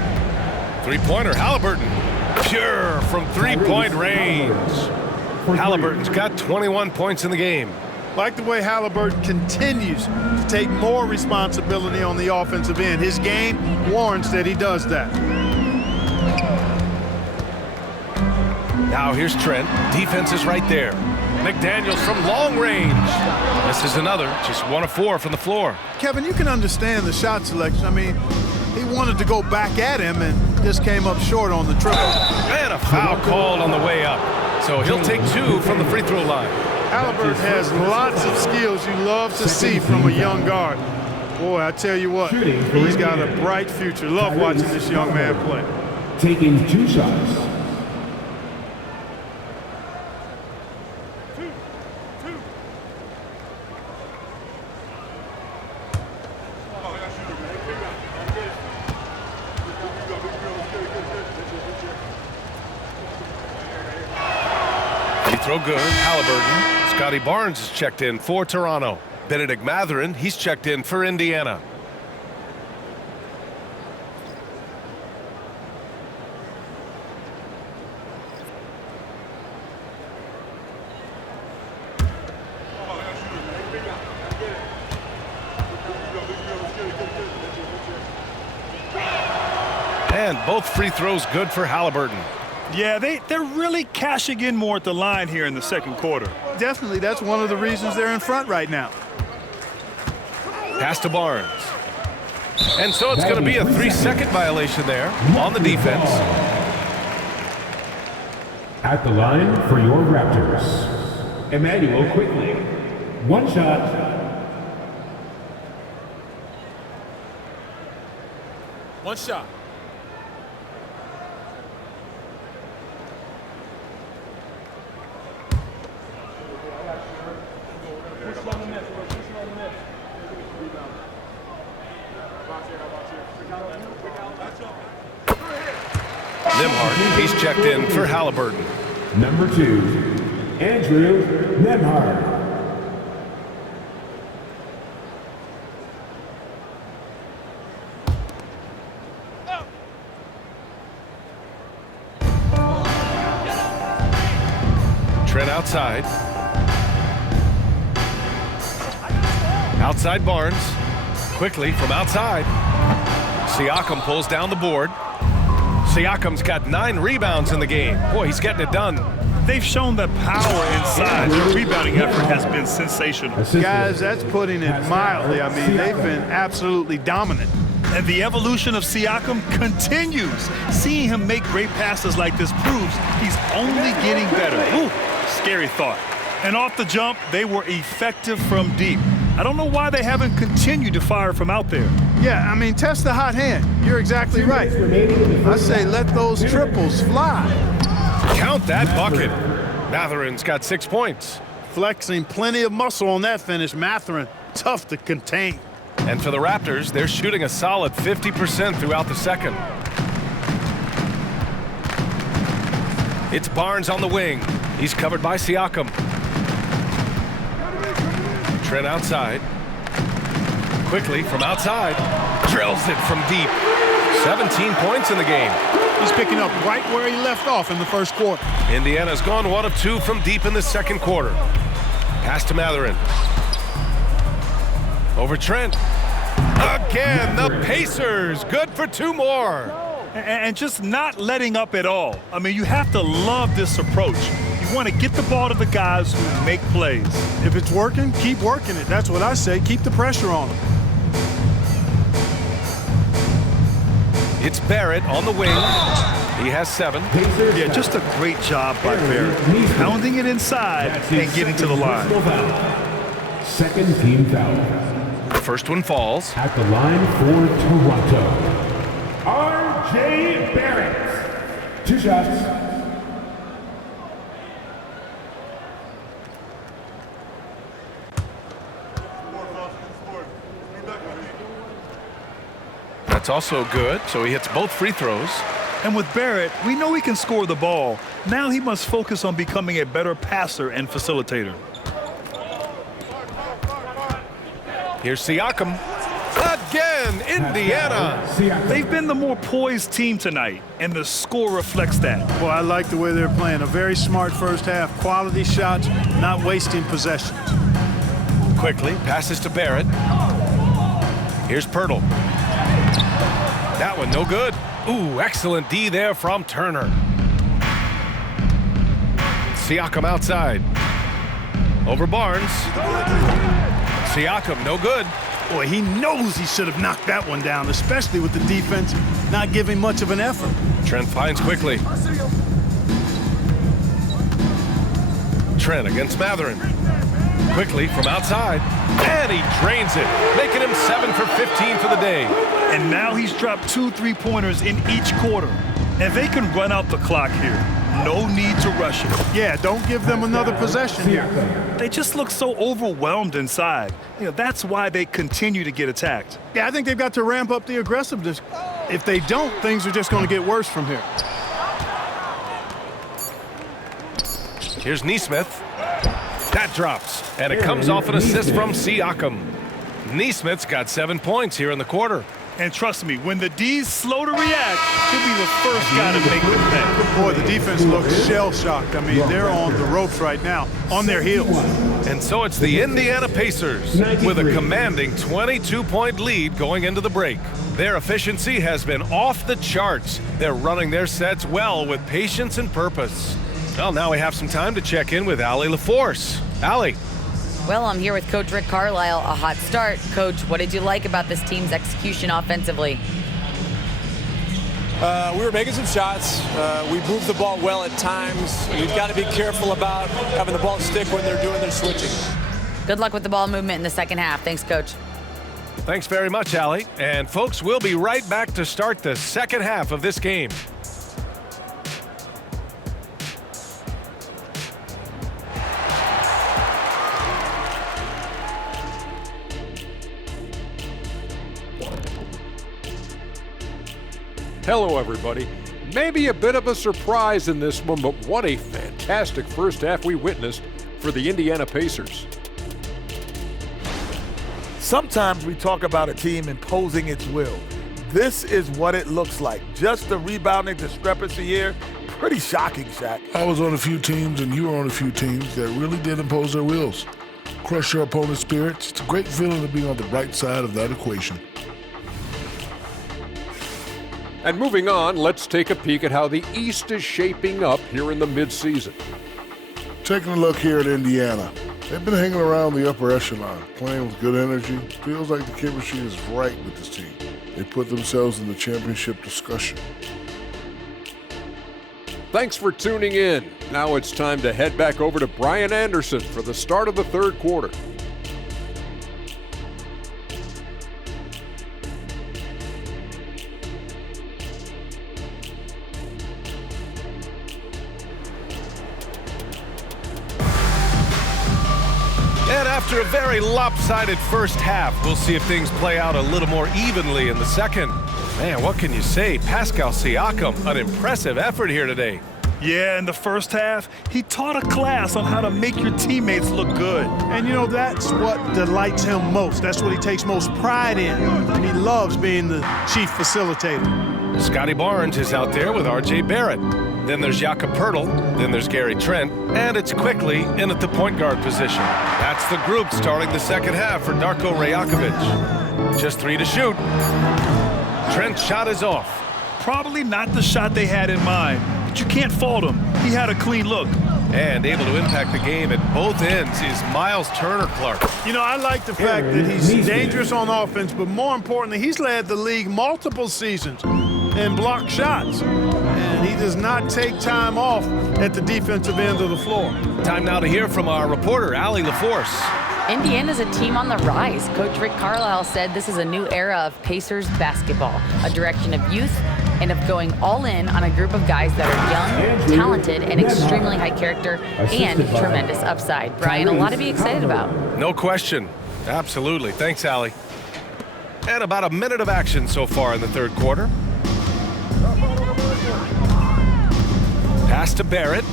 3-pointer, Halliburton. Pure from 3-point range. Halliburton's got 21 points in the game. Like the way Halliburton continues to take more responsibility on the offensive end. His game warrants that he does that. Now here's Trent. Defense is right there. McDaniels from long range. This is another, just 1 of 4 from the floor. Kevin, you can understand the shot selection. I mean, he wanted to go back at him and just came up short on the triple. And a foul called on the way up. So he'll take 2 from the free throw line. Halliburton has lots of skills you love to see from a young guard. Boy, I tell you what, he's got a bright future. Love watching this young man play. Taking 2 shots. Throw good. Halliburton. Scottie Barnes is checked in for Toronto. Benedict Mathurin, he's checked in for Indiana. And both free throws good for Halliburton. Yeah, they're really cashing in more at the line here in the second quarter. Definitely, that's one of the reasons they're in front right now. Pass to Barnes. And so it's going to be a 3-second violation there on the defense. At the line for your Raptors, Emmanuel Quickly. 1 shot. One shot. Nimhard, he's checked in for Halliburton. Number 2, Andrew Nemhard. Trent outside. Outside Barnes. Quickly from outside. Siakam pulls down the board. Siakam's got 9 rebounds in the game. Boy, he's getting it done. They've shown that power inside. Their rebounding effort has been sensational. Guys, that's putting it mildly. I mean, they've been absolutely dominant. And the evolution of Siakam continues. Seeing him make great passes like this proves he's only getting better. Ooh, scary thought. And off the jump, they were effective from deep. I don't know why they haven't continued to fire from out there. Yeah, I mean, test the hot hand. You're exactly right. I say let those triples fly. Count that bucket. Matherin's got 6 points. Flexing plenty of muscle on that finish. Matherin, tough to contain. And for the Raptors, they're shooting a solid 50% throughout the second. It's Barnes on the wing. He's covered by Siakam. Trent outside. Quickly from outside. Drills it from deep. 17 points in the game. He's picking up right where he left off in the first quarter. Indiana's gone 1 of 2 from deep in the second quarter. Pass to Matherin. Over Trent. Again, the Pacers. Good for 2 more. And just not letting up at all. I mean, you have to love this approach. You want to get the ball to the guys who make plays. If it's working, keep working it. That's what I say. Keep the pressure on them. It's Barrett on the wing. He has 7. Yeah, just a great job by Barrett. Pounding it inside and getting to the line. Second team foul. The first one falls. At the line for Toronto, R.J. Barrett. 2 shots. That's also good, so he hits both free throws. And with Barrett, we know he can score the ball. Now he must focus on becoming a better passer and facilitator. Here's Siakam. Again, Indiana. They've been the more poised team tonight, and the score reflects that. Well, I like the way they're playing. A very smart first half. Quality shots, not wasting possessions. Quickly, passes to Barrett. Here's Pirtle. That one no good. Ooh, excellent D there from Turner. Siakam outside. Over Barnes. Siakam no good. Boy, he knows he should have knocked that one down, especially with the defense not giving much of an effort. Trent finds quickly. Trent against Matherin. Quickly from outside. And he drains it, making him 7 for 15 for the day. And now he's dropped 2 3-pointers in each quarter. And they can run out the clock here. No need to rush it. Yeah, don't give them another possession here. They just look so overwhelmed inside. You know, that's why they continue to get attacked. Yeah, I think they've got to ramp up the aggressiveness. If they don't, things are just going to get worse from here. Here's Nesmith. That drops, and it comes off an assist from Siakam. Nesmith's got 7 points here in the quarter. And trust me, when the D's slow to react, he'll be the first guy to make them pay. Boy, the defense looks shell-shocked. I mean, they're on the ropes right now, on their heels. And so it's the Indiana Pacers with a commanding 22-point lead going into the break. Their efficiency has been off the charts. They're running their sets well with patience and purpose. Well, now we have some time to check in with Allie LaForce. Allie. Well, I'm here with Coach Rick Carlisle. A hot start. Coach, what did you like about this team's execution offensively? We were making some shots. We moved the ball well at times. We've got to be careful about having the ball stick when they're doing their switching. Good luck with the ball movement in the second half. Thanks, Coach. Thanks very much, Allie. And folks, we'll be right back to start the second half of this game. Hello, everybody. Maybe a bit of a surprise in this one, but what a fantastic first half we witnessed for the Indiana Pacers. Sometimes we talk about a team imposing its will. This is what it looks like. Just the rebounding discrepancy here, pretty shocking, Shaq. I was on a few teams and you were on a few teams that really did impose their wills. crush your opponent's spirits. It's a great feeling to be on the right side of that equation. And moving on, let's take a peek at how the East is shaping up here in the midseason. Taking a look here at Indiana. They've been hanging around the upper echelon, playing with good energy. Feels like the chemistry is right with this team. They put themselves in the championship discussion. Thanks for tuning in. Now it's time to head back over to Brian Anderson for the start of the third quarter. And after a very lopsided first half, we'll see if things play out a little more evenly in the second. Man, what can you say? Pascal Siakam, an impressive effort here today. Yeah, in the first half, he taught a class on how to make your teammates look good. And, you know, that's what delights him most. That's what he takes most pride in. And he loves being the chief facilitator. Scottie Barnes is out there with R.J. Barrett. Then there's Jakob Poeltl. Then there's Gary Trent. And it's quickly in at the point guard position. That's the group starting the second half for Darko Rajakovic. Just 3 to shoot. Trent's shot is off. Probably not the shot they had in mind, but you can't fault him. He had a clean look. And able to impact the game at both ends is Miles Turner-Clark. You know, I like the fact that he's dangerous on offense, but more importantly, he's led the league multiple seasons in blocked shots. And he does not take time off at the defensive end of the floor. Time now to hear from our reporter, Allie LaForce. Indiana's a team on the rise. Coach Rick Carlisle said this is a new era of Pacers basketball, a direction of youth and of going all in on a group of guys that are young, talented, and extremely high character and tremendous upside. Brian, a lot to be excited about. No question. Absolutely. Thanks, Allie. And about a minute of action so far in the third quarter. Pass to Barrett.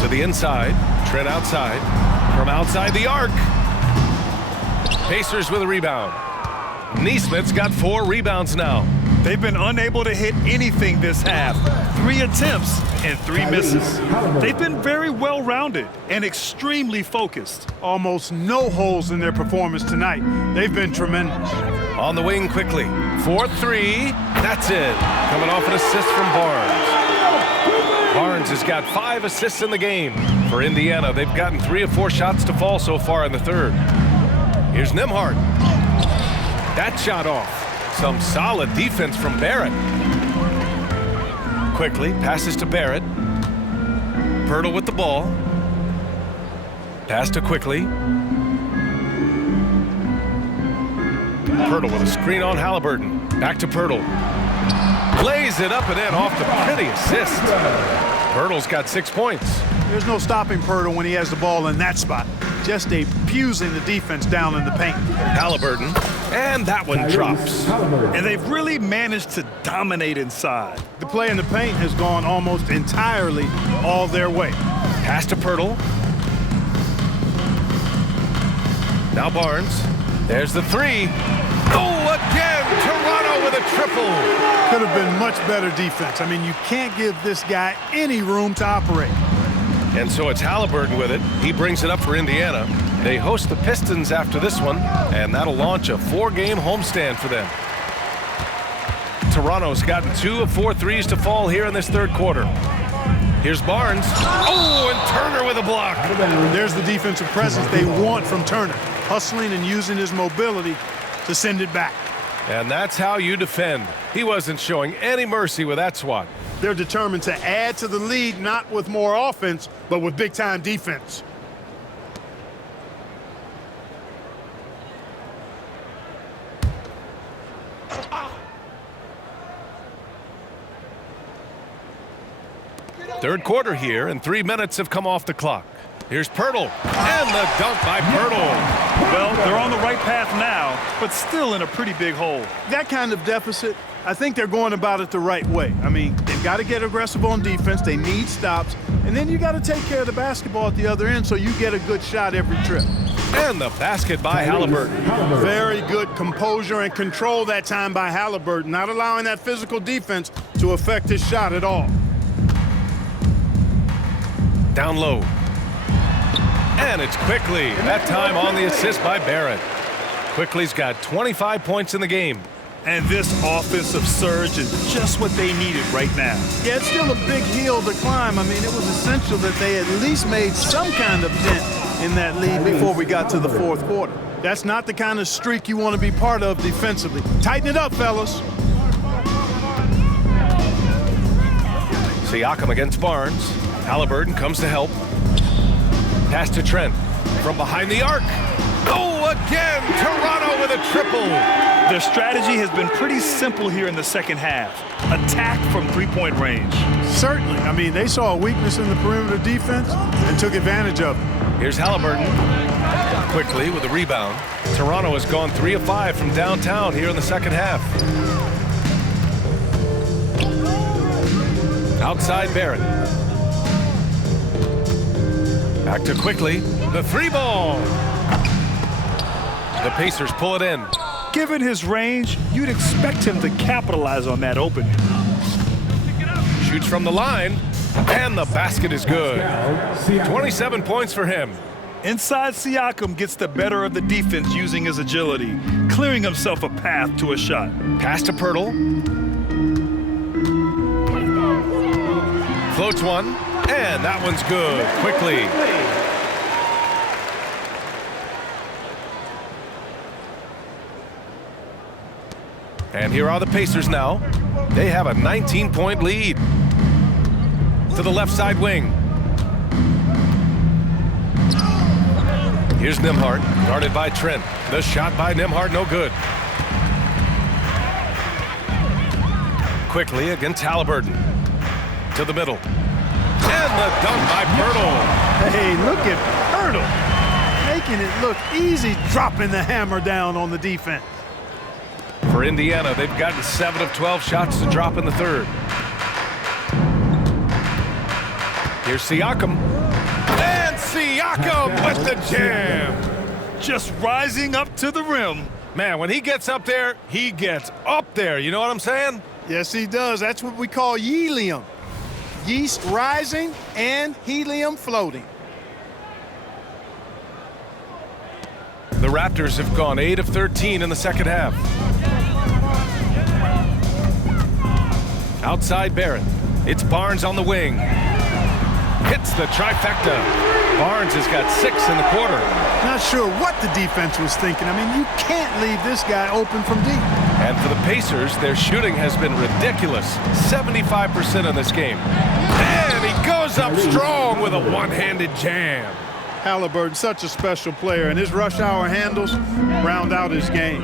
To the inside. Trent outside. From outside the arc. Pacers with a rebound. Neesmith's got 4 rebounds now. They've been unable to hit anything this half. 3 attempts and 3 misses. They've been very well-rounded and extremely focused. Almost no holes in their performance tonight. They've been tremendous. On the wing quickly. 4-3. That's it. Coming off an assist from Barnes. Barnes has got 5 assists in the game. For Indiana, they've gotten 3 of 4 shots to fall so far in the third. Here's Nembhard. That shot off. Some solid defense from Barrett. Quickly, passes to Barrett. Poeltl with the ball. Pass to Quickly. Poeltl with a screen on Halliburton. Back to Poeltl. Lays it up and in off the pretty assist. Poeltl's got 6 points. There's no stopping Poeltl when he has the ball in that spot. Just abusing the defense down in the paint. Halliburton, and that one drops. And they've really managed to dominate inside. The play in the paint has gone almost entirely all their way. Pass to Poeltl. Now Barnes. There's the 3. Oh, again! Toronto with a triple. Could have been much better defense. I mean, you can't give this guy any room to operate. And so it's Halliburton with it. He brings it up for Indiana. They host the Pistons after this one, and that'll launch a 4-game homestand for them. Toronto's gotten 2 of 4 threes to fall here in this third quarter. Here's Barnes. Oh, and Turner with a block. There's the defensive presence they want from Turner, hustling and using his mobility to send it back. And that's how you defend. He wasn't showing any mercy with that swat. They're determined to add to the lead, not with more offense, but with big-time defense. Third quarter here, and 3 minutes have come off the clock. Here's Pirtle, and the dunk by Pirtle. Well, they're on the right path now, but still in a pretty big hole. That kind of deficit, I think they're going about it the right way. I mean, they've got to get aggressive on defense. They need stops. And then you got to take care of the basketball at the other end so you get a good shot every trip. And the basket by Halliburton. Very good composure and control that time by Halliburton, not allowing that physical defense to affect his shot at all. Down low. And it's Quickly. That time on the assist by Barrett. Quickly's got 25 points in the game. And this offensive surge is just what they needed right now. Yeah, it's still a big hill to climb. I mean, it was essential that they at least made some kind of dent in that lead before we got to the fourth quarter. That's not the kind of streak you want to be part of defensively. Tighten it up, fellas. Siakam against Barnes. Halliburton comes to help. Pass to Trent from behind the arc. Oh, again, Toronto with a triple. Their strategy has been pretty simple here in the second half. Attack from three-point range. Certainly. I mean, they saw a weakness in the perimeter defense and took advantage of it. Here's Halliburton. Quickly with a rebound. Toronto has gone 3 of 5 from downtown here in the second half. Outside Barrett. Back to Quickly. The 3-ball. The Pacers pull it in. Given his range, you'd expect him to capitalize on that opening. Shoots from the line, and the basket is good. 27 points for him. Inside, Siakam gets the better of the defense using his agility, clearing himself a path to a shot. Pass to Pirtle. Floats one, and that one's good. Quickly. And here are the Pacers now. They have a 19-point lead. To the left side wing. Here's Nembhard, guarded by Trent. The shot by Nembhard, no good. Quickly against Halliburton. To the middle. And the dunk by Pirtle. Hey, look at Pirtle. Making it look easy, dropping the hammer down on the defense. For Indiana, they've gotten 7 of 12 shots to drop in the third. Here's Siakam. And Siakam with the jam. Just rising up to the rim. Man, when he gets up there, he gets up there. You know what I'm saying? Yes, he does. That's what we call helium. Yeast rising and helium floating. The Raptors have gone 8 of 13 in the second half. Outside Barrett. It's Barnes on the wing. Hits the trifecta. Barnes has got 6 in the quarter. Not sure what the defense was thinking. I mean, you can't leave this guy open from deep. And for the Pacers, their shooting has been ridiculous. 75% in this game. And he goes up strong with a one-handed jam. Halliburton, such a special player, and his rush hour handles round out his game.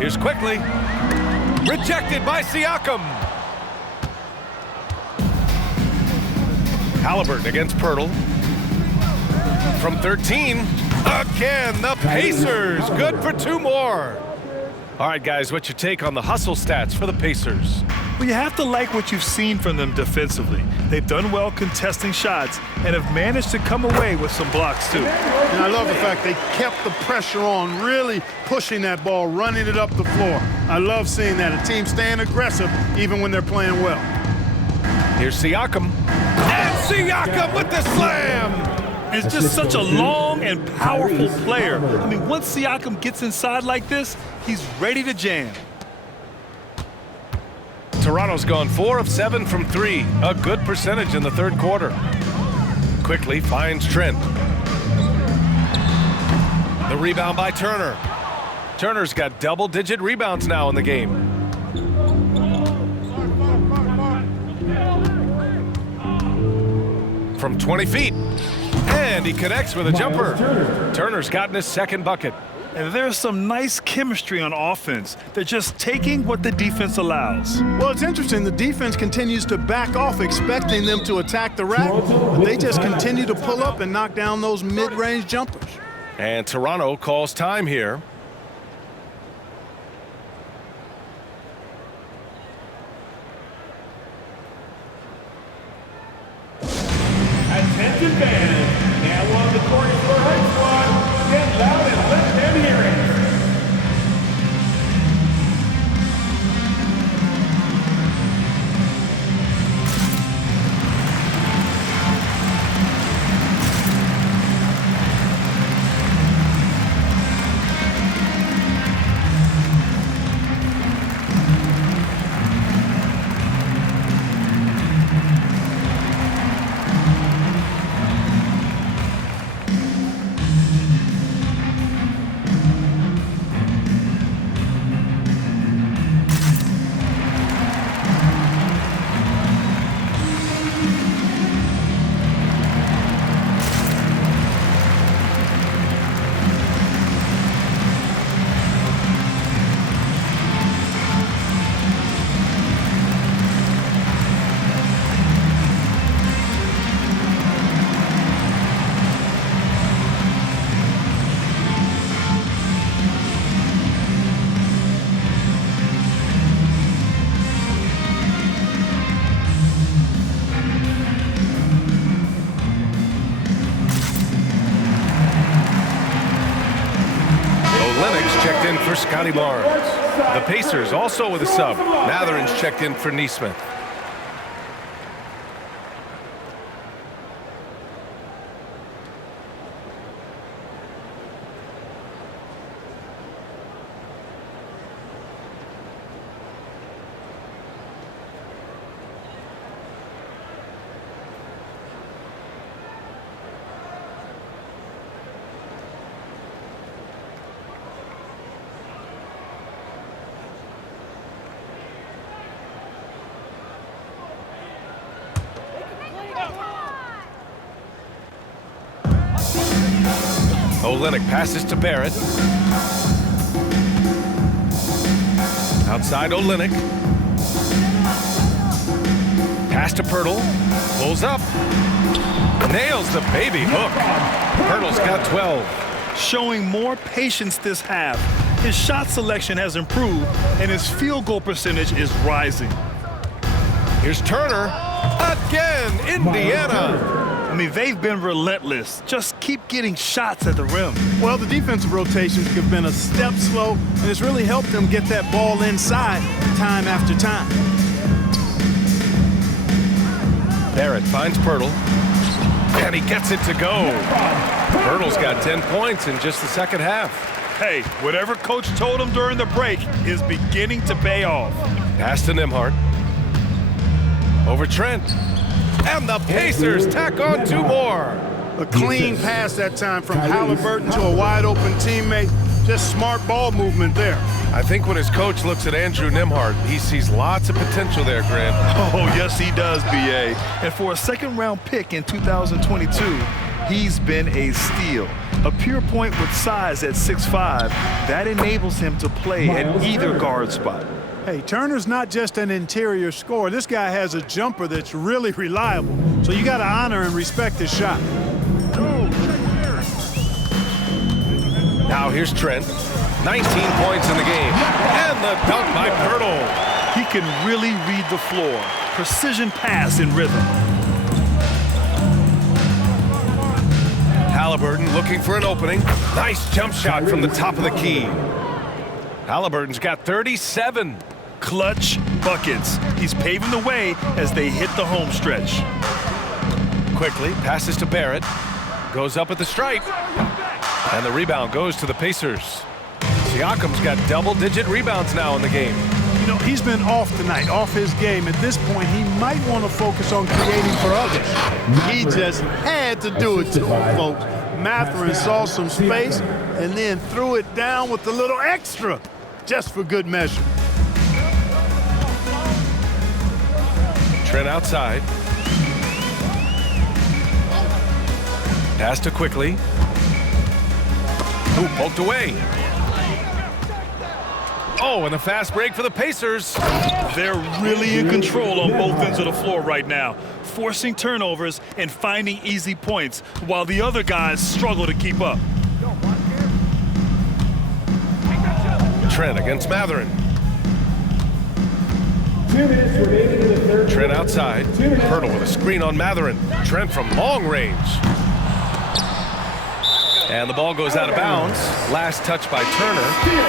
Here's Quickly. Rejected by Siakam. Halliburton against Pirtle. From 13, again, the Pacers. Good for 2 more. All right, guys, what's your take on the hustle stats for the Pacers? Well, you have to like what you've seen from them defensively. They've done well contesting shots and have managed to come away with some blocks, too. And I love the fact they kept the pressure on, really pushing that ball, running it up the floor. I love seeing that. A team staying aggressive even when they're playing well. Here's Siakam. And Siakam with the slam! It's just such a long and powerful player. I mean, once Siakam gets inside like this, he's ready to jam. Toronto's gone 4 of 7 from 3. A good percentage in the third quarter. Quickly finds Trent. The rebound by Turner. Turner's got double-digit rebounds now in the game. From 20 feet. And he connects with a jumper. Turner's gotten his second bucket. And there's some nice chemistry on offense. They're just taking what the defense allows. Well, it's interesting. The defense continues to back off, expecting them to attack the rack, but they just continue to pull up and knock down those mid-range jumpers. And Toronto calls time here. Attention fans, now on the court for High Squad. Get loud and let them hear it. Checked in for Scottie Barnes. The Pacers also with a sub. Matherin's checked in for Neesmith. Olynyk passes to Barrett. Outside Olynyk. Pass to Pirtle. Pulls up. Nails the baby hook. Pirtle's got 12. Showing more patience this half. His shot selection has improved, and his field goal percentage is rising. Here's Turner. Again, Indiana. I mean, they've been relentless. Just keep getting shots at the rim. Well, the defensive rotations have been a step slow, and it's really helped them get that ball inside time after time. Barrett finds Pirtle, and he gets it to go. Pirtle's got 10 points in just the second half. Hey, whatever coach told him during the break is beginning to pay off. Pass to Nembhard. Over Trent. And the Pacers tack on 2 more. A clean pass that time from Halliburton to a wide-open teammate. Just smart ball movement there. I think when his coach looks at Andrew Nembhard, he sees lots of potential there, Grant. Oh, yes, he does, B.A. And for a second-round pick in 2022, he's been a steal. A pure point with size at 6'5", that enables him to play at either guard spot. Hey, Turner's not just an interior scorer. This guy has a jumper that's really reliable. So you got to honor and respect his shot. Now here's Trent. 19 points in the game. And the dunk by Pirtle. He can really read the floor. Precision pass in rhythm. Halliburton looking for an opening. Nice jump shot from the top of the key. Halliburton's got 37. Clutch buckets. He's paving the way as they hit the home stretch. Quickly passes to Barrett. Goes up at the stripe. And the rebound goes to the Pacers. Siakam's got double-digit rebounds now in the game. You know, he's been off tonight, off his game. At this point, he might want to focus on creating for others. He just had to do it to him, folks. Matherin saw some space and then threw it down with a little extra, just for good measure. Trent outside. Pass to Quickly. Ooh, poked away. Oh, and a fast break for the Pacers. They're really in control on both ends of the floor right now, forcing turnovers and finding easy points while the other guys struggle to keep up. Trent against Matherin. 2 minutes remaining in the third. Trent outside. Hurdle with a screen on Matherin. Trent from long range. And the ball goes out of bounds. Last touch by Turner.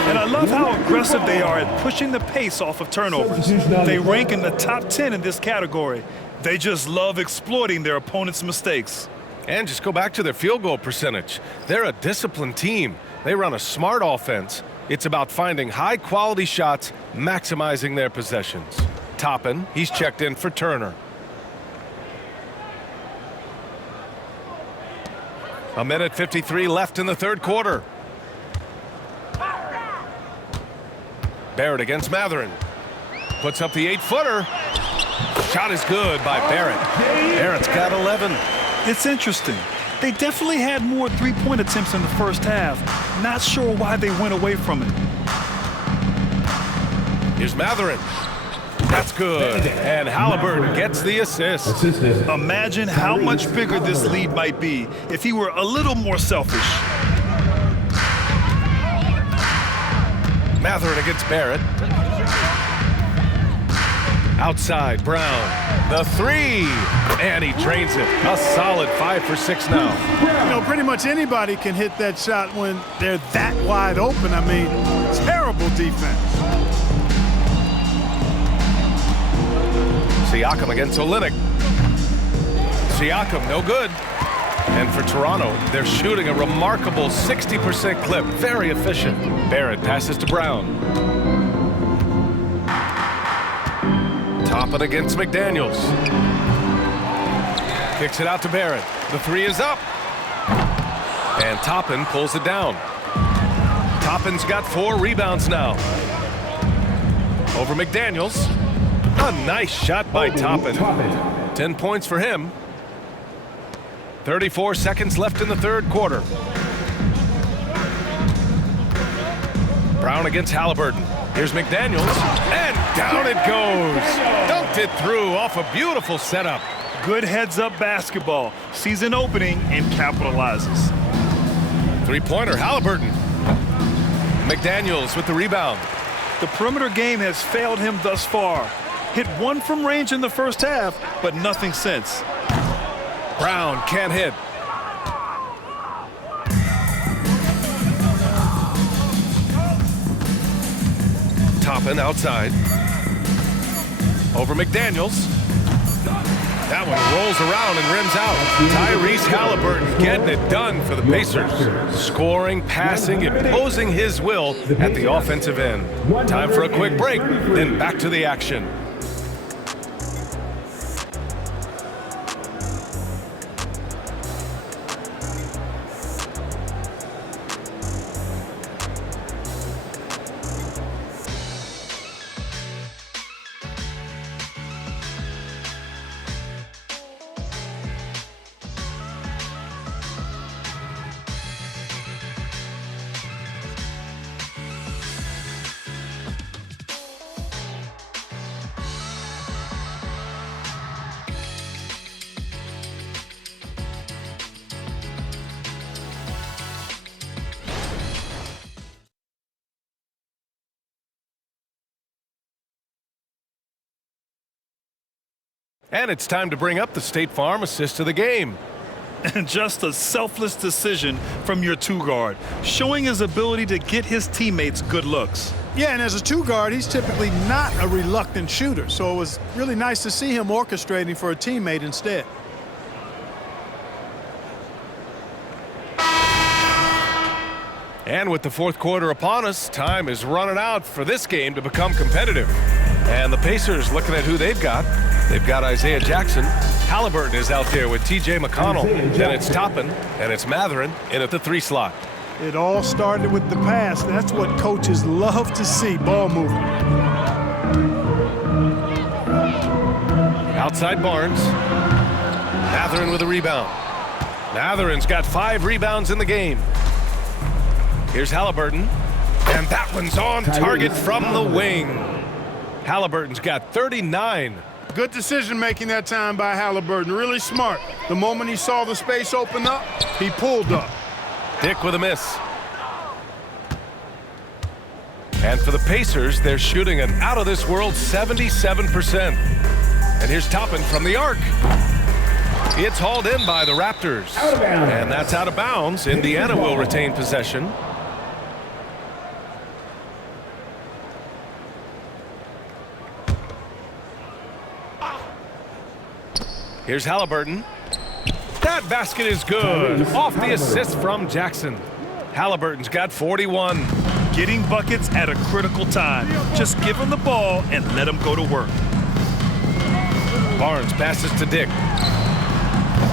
And I love how aggressive they are at pushing the pace off of turnovers. They rank in the top 10 in this category. They just love exploiting their opponent's mistakes. And just go back to their field goal percentage. They're a disciplined team. They run a smart offense. It's about finding high-quality shots, maximizing their possessions. Toppin, he's checked in for Turner. A minute 53 left in the third quarter. Barrett against Matherin. Puts up the 8-footer. Shot is good by Barrett. Barrett's got 11. It's interesting. They definitely had more three-point attempts in the first half. Not sure why they went away from it. Here's Matherin. That's good. And Halliburton gets the assist. Imagine how much bigger this lead might be if he were a little more selfish. Matherin against Barrett. Outside, Brown. The three. And he drains it. A solid 5 for 6 now. You know, pretty much anybody can hit that shot when they're that wide open. I mean, terrible defense. Siakam against Olynyk. Siakam, no good. And for Toronto, they're shooting a remarkable 60% clip. Very efficient. Barrett passes to Brown. Toppin against McDaniels. Kicks it out to Barrett. The three is up. And Toppin pulls it down. Toppin's got 4 rebounds now. Over McDaniels. A nice shot by Toppin. 10 points for him. 34 seconds left in the third quarter. Brown against Halliburton. Here's McDaniels. And down it goes. Dunked it through off a beautiful setup. Good heads-up basketball. Sees an opening and capitalizes. Three-pointer, Halliburton. McDaniels with the rebound. The perimeter game has failed him thus far. Hit 1 from range in the first half, but nothing since. Brown can't hit. Toppin outside. Over McDaniels. That one rolls around and rims out. Tyrese Halliburton getting it done for the Pacers. Scoring, passing, imposing his will at the offensive end. Time for a quick break, then back to the action. And it's time to bring up the State Farm assist of the game. And just a selfless decision from your two-guard, showing his ability to get his teammates good looks. Yeah, and as a two-guard, he's typically not a reluctant shooter, so it was really nice to see him orchestrating for a teammate instead. And with the fourth quarter upon us, time is running out for this game to become competitive. And the Pacers looking at who they've got. They've got Isaiah Jackson. Halliburton is out there with T.J. McConnell. Then it's Toppin, and it's Matherin in at the 3 slot. It all started with the pass. That's what coaches love to see, ball movement. Outside Barnes. Matherin with a rebound. Matherin's got 5 rebounds in the game. Here's Halliburton. And that one's on target from the wing. Halliburton's got 39. Good decision-making that time by Halliburton. Really smart. The moment he saw the space open up, he pulled up. Dick with a miss. And for the Pacers, they're shooting an out-of-this-world 77%. And here's Toppin from the arc. It's hauled in by the Raptors. And that's out of bounds. Indiana will retain possession. Here's Halliburton. That basket is good. Off the assist from Jackson. Halliburton's got 41. Getting buckets at a critical time. Just give him the ball and let him go to work. Barnes passes to Dick.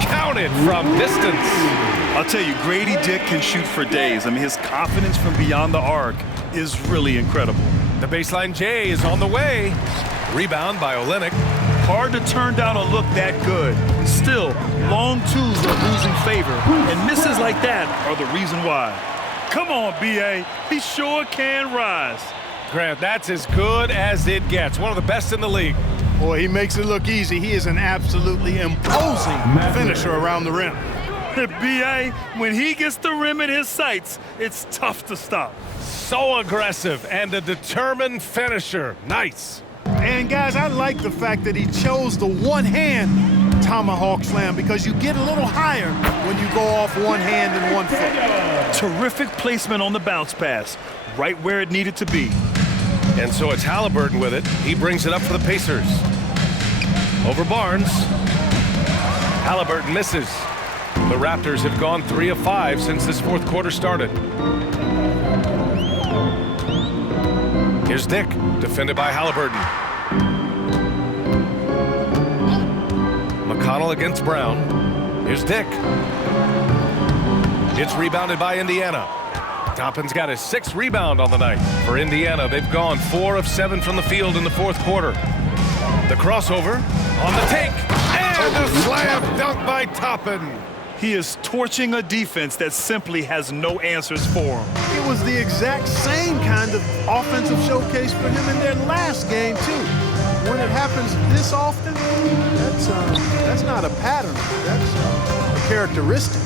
Counted from distance. I'll tell you, Grady Dick can shoot for days. I mean, his confidence from beyond the arc is really incredible. The baseline J is on the way. Rebound by Olynyk. Hard to turn down a look that good. Still, long twos are losing favor, and misses like that are the reason why. Come on, B.A. He sure can rise. Grant, that's as good as it gets. One of the best in the league. Boy, he makes it look easy. He is an absolutely imposing finisher around the rim. B.A., when he gets the rim in his sights, it's tough to stop. So aggressive and a determined finisher. Nice. And, guys, I like the fact that he chose the one-hand tomahawk slam because you get a little higher when you go off one hand and 1 foot. Terrific placement on the bounce pass, right where it needed to be. And so it's Halliburton with it. He brings it up for the Pacers. Over Barnes. Halliburton misses. The Raptors have gone 3 of 5 since this fourth quarter started. Here's Dick, defended by Halliburton. McConnell against Brown. Here's Dick. It's rebounded by Indiana. Toppin's got his 6th rebound on the night. For Indiana, they've gone 4 of 7 from the field in the fourth quarter. The crossover on the take. And a slam dunk by Toppin. He is torching a defense that simply has no answers for him. It was the exact same kind of offensive showcase for him in their last game, too. When it happens this often, that's not a pattern. That's a characteristic.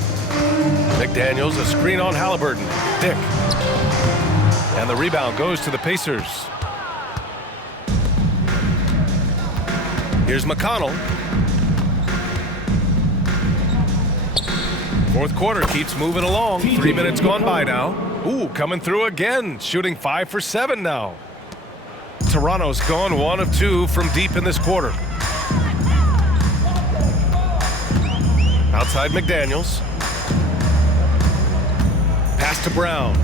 McDaniels, a screen on Halliburton. Dick. And the rebound goes to the Pacers. Here's McConnell. Fourth quarter keeps moving along. 3 minutes gone by now. Ooh, coming through again. Shooting 5 for 7 now. Toronto's gone 1 of 2 from deep in this quarter. Outside McDaniels. Pass to Brown.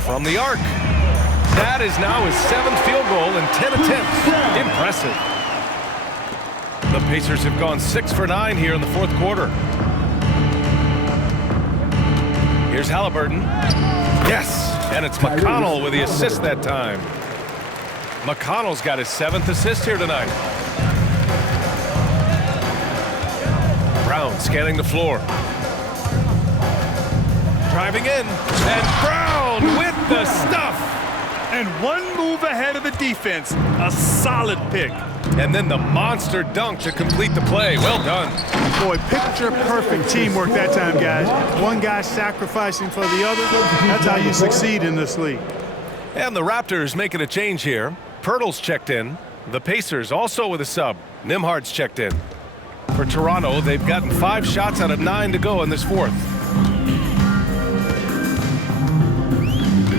From the arc. That is now his 7th field goal in 10 attempts. Impressive. The Pacers have gone 6 for 9 here in the fourth quarter. Here's Halliburton. Yes, and it's McConnell with the assist that time. McConnell's got his 7th assist here tonight. Brown scanning the floor. Driving in, and Brown with the stuff. And 1 move ahead of the defense. A solid pick. And then the monster dunk to complete the play. Well done. Boy, picture-perfect teamwork that time, guys. One guy sacrificing for the other. That's how you succeed in this league. And the Raptors making a change here. Pirtle's checked in. The Pacers also with a sub. Nimhard's checked in. For Toronto, they've gotten 5 shots out of 9 to go in this fourth.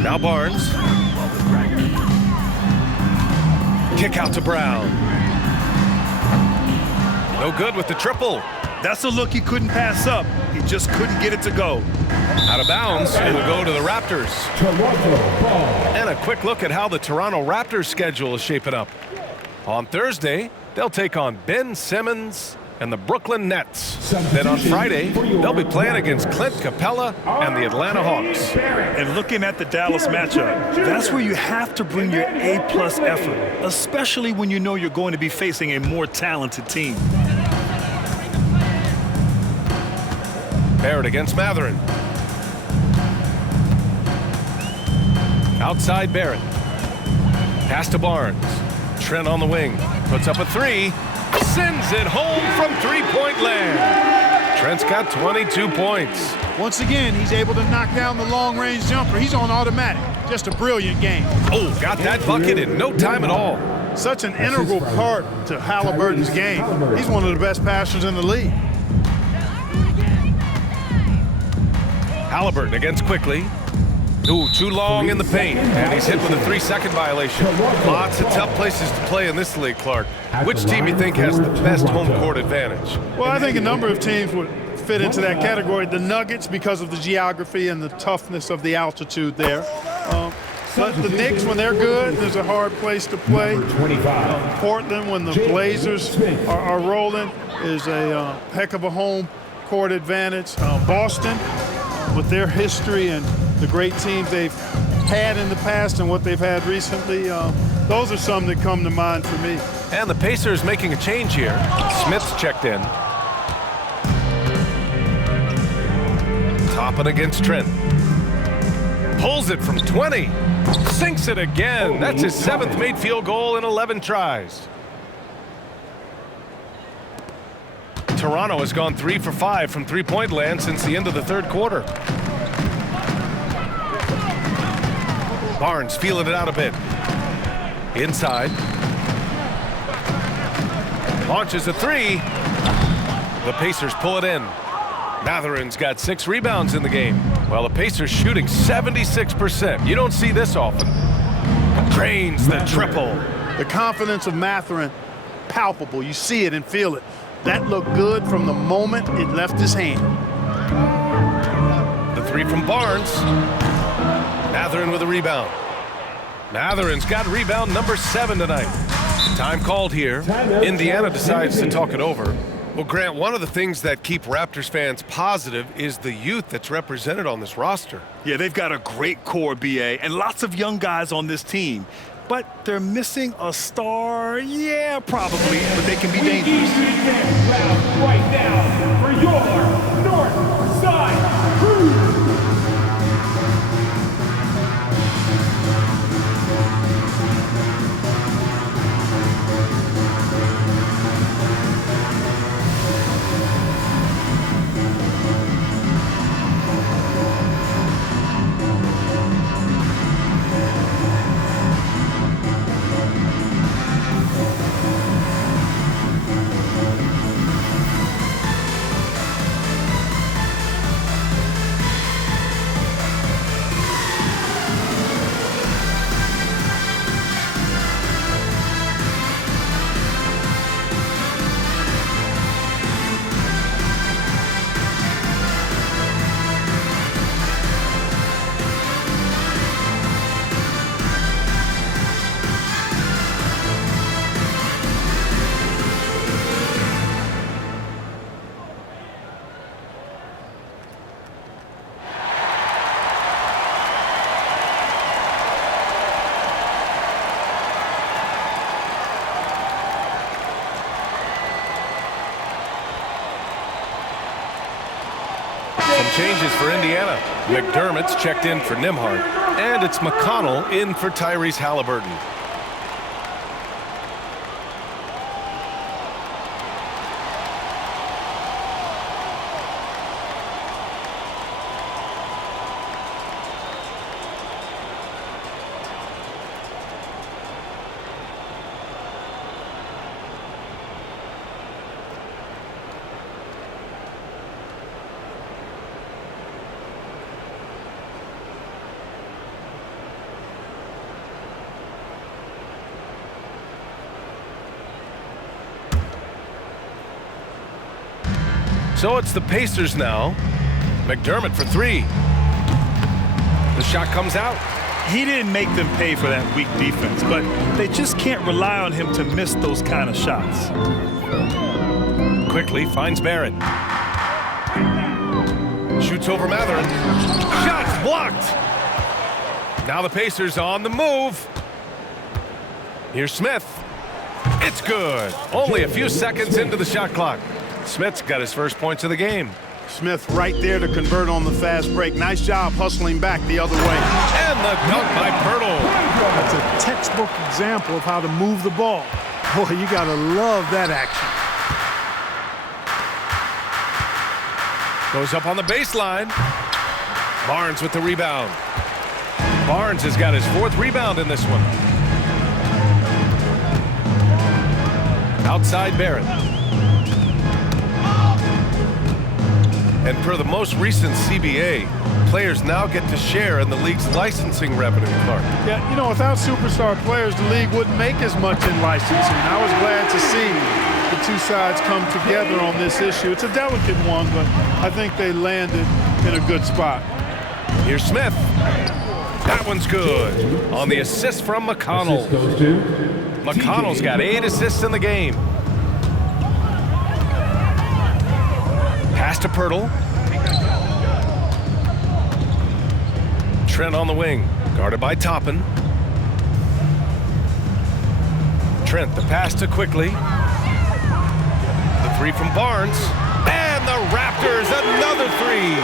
Now Barnes. Kick out to Brown. No good with the triple. That's a look he couldn't pass up. He just couldn't get it to go. Out of bounds, it will go to the Raptors. And a quick look at how the Toronto Raptors schedule is shaping up. On Thursday, they'll take on Ben Simmons and the Brooklyn Nets. Then on Friday, they'll be playing against Clint Capella and the Atlanta Hawks. And looking at the Dallas matchup, that's where you have to bring your A-plus effort, especially when you know you're going to be facing a more talented team. Barrett against Matherin. Outside Barrett. Pass to Barnes. Trent on the wing. Puts up a three. Sends it home from three-point land. Trent's got 22 points. Once again, he's able to knock down the long-range jumper. He's on automatic. Just a brilliant game. Oh, got that bucket in no time at all. Such an integral part to Halliburton's game. He's one of the best passers in the league. Halliburton against Quickly. Ooh, too long in the paint, and he's hit with a 3-second violation. Lots of tough places to play in this league, Clark. Which team you think has the best home court advantage? Well, I think a number of teams would fit into that category. The Nuggets, because of the geography and the toughness of the altitude there. But the Knicks, when they're good, there's a hard place to play. Portland, when the Blazers are rolling, is a heck of a home court advantage. Boston, with their history and the great teams they've had in the past and what they've had recently, those are some that come to mind for me. And the Pacers making a change here. Smith's checked in. Toppin against Trent. Pulls it from 20. Sinks it again. That's his 7th made field goal in 11 tries. Toronto has gone 3 for 5 from three-point land since the end of the third quarter. Barnes feeling it out a bit. Inside. Launches a three. The Pacers pull it in. Matherin's got 6 rebounds in the game, while the Pacers shooting 76%. You don't see this often. Drains the triple. The confidence of Mathurin, palpable. You see it and feel it. That looked good from the moment it left his hand. The three from Barnes. Mathurin with a rebound. Matherin's got rebound number 7 tonight. Time called here. Indiana decides to talk it over. Well, Grant, one of the things that keep Raptors fans positive is the youth that's represented on this roster. Yeah, they've got a great core, BA, and lots of young guys on this team. But they're missing a star, yeah, probably, but they can be dangerous. Right now for your North Side Crew. Changes for Indiana. McDermott's checked in for Nembhard, and it's McConnell in for Tyrese Halliburton. So it's the Pacers now. McDermott for 3. The shot comes out. He didn't make them pay for that weak defense, but they just can't rely on him to miss those kind of shots. Quickly finds Barrett. Shoots over Mathurin. Shots blocked. Now the Pacers on the move. Here's Smith. It's good. Only a few seconds into the shot clock. Smith's got his first points of the game. Smith right there to convert on the fast break. Nice job hustling back the other way. And the dunk by Pirtle. That's a textbook example of how to move the ball. Boy, you got to love that action. Goes up on the baseline. Barnes with the rebound. Barnes has got his 4th rebound in this one. Outside Barrett. And per the most recent CBA, players now get to share in the league's licensing revenue, Clark. Yeah, you know, without superstar players, the league wouldn't make as much in licensing. I was glad to see the two sides come together on this issue. It's a delicate one, but I think they landed in a good spot. Here's Smith. That one's good. On the assist from McConnell. McConnell's got 8 assists in the game. Pass to Pirtle. Trent on the wing, guarded by Toppin. Trent, the pass to Quickly. The 3 from Barnes. And the Raptors, another 3.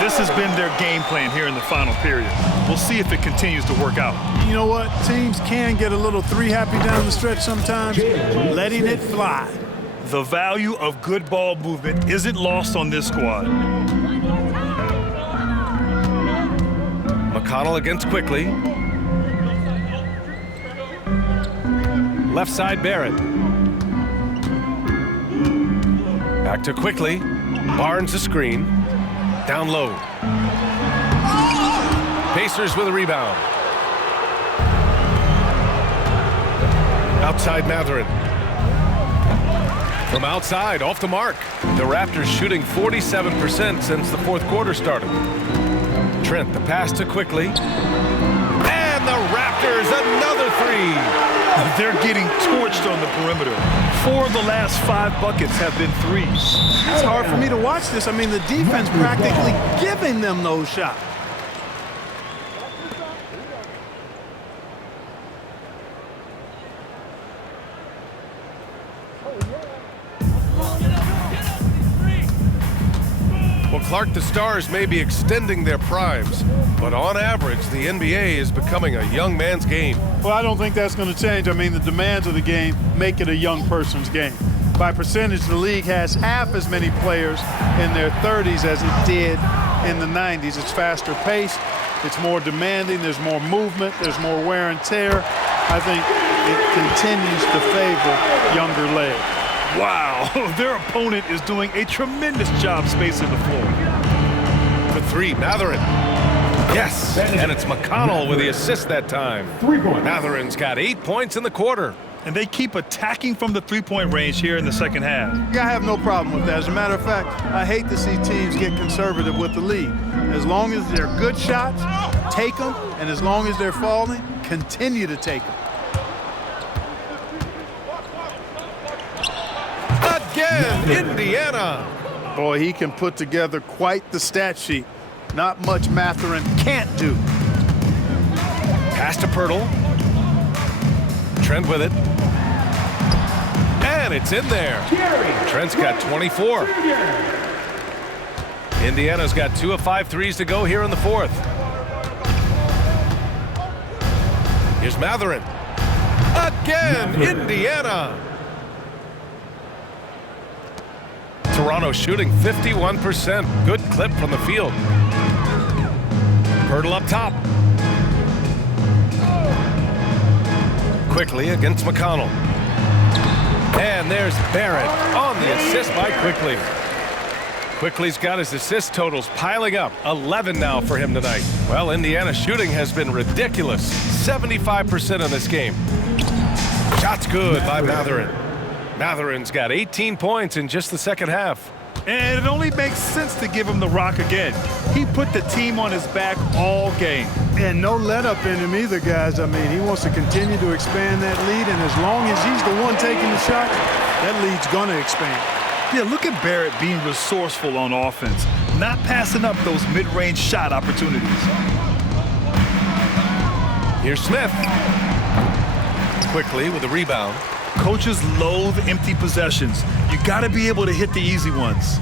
This has been their game plan here in the final period. We'll see if it continues to work out. You know what? Teams can get a little 3-happy down the stretch sometimes, letting it fly. The value of good ball movement isn't lost on this squad. McConnell against Quickly. Left side Barrett. Back to Quickly. Barnes a screen. Down low. Pacers with a rebound. Outside Matherin. From outside, off the mark. The Raptors shooting 47% since the 4th quarter started. Trent, the pass to Quickly. And the Raptors, another 3. They're getting torched on the perimeter. 4 of the last 5 buckets have been threes. It's hard for me to watch this. I mean, the defense practically giving them those shots. Well, Clark, the Stars may be extending their primes, but on average, the NBA is becoming a young man's game. Well, I don't think that's going to change. I mean, the demands of the game make it a young person's game. By percentage, the league has half as many players in their 30s as it did in the 90s. It's faster paced, it's more demanding, there's more movement, there's more wear and tear. I think it continues to favor younger legs. Wow, their opponent is doing a tremendous job spacing the floor. The 3, Matherin. Yes, and it's McConnell with the assist that time. 3 points. Matherin's got 8 points in the quarter. And they keep attacking from the 3-point range here in the second half. Yeah, I have no problem with that. As a matter of fact, I hate to see teams get conservative with the lead. As long as they're good shots, take them, and as long as they're falling, continue to take them. Again, Indiana. Boy, he can put together quite the stat sheet. Not much Matherin can't do. Pass to Pirtle. Trent with it. And it's in there. Trent's got 24. Indiana's got 2 of 5 threes to go here in the 4th. Here's Matherin. Again, Indiana. Toronto shooting 51%. Good clip from the field. Pirtle up top. Quickly against McConnell. And there's Barrett on the assist by Quickly. Quickly's got his assist totals piling up. 11 now for him tonight. Well, Indiana's shooting has been ridiculous. 75% in this game. Shot's good by Matherin. Matherin's got 18 points in just the second half. And it only makes sense to give him the rock again. He put the team on his back all game. And no let up in him either, guys. I mean, he wants to continue to expand that lead, and as long as he's the one taking the shots, that lead's going to expand. Yeah, look at Barrett being resourceful on offense, not passing up those mid-range shot opportunities. Here's Smith. Quickly with a rebound. Coaches loathe empty possessions. You got to be able to hit the easy ones.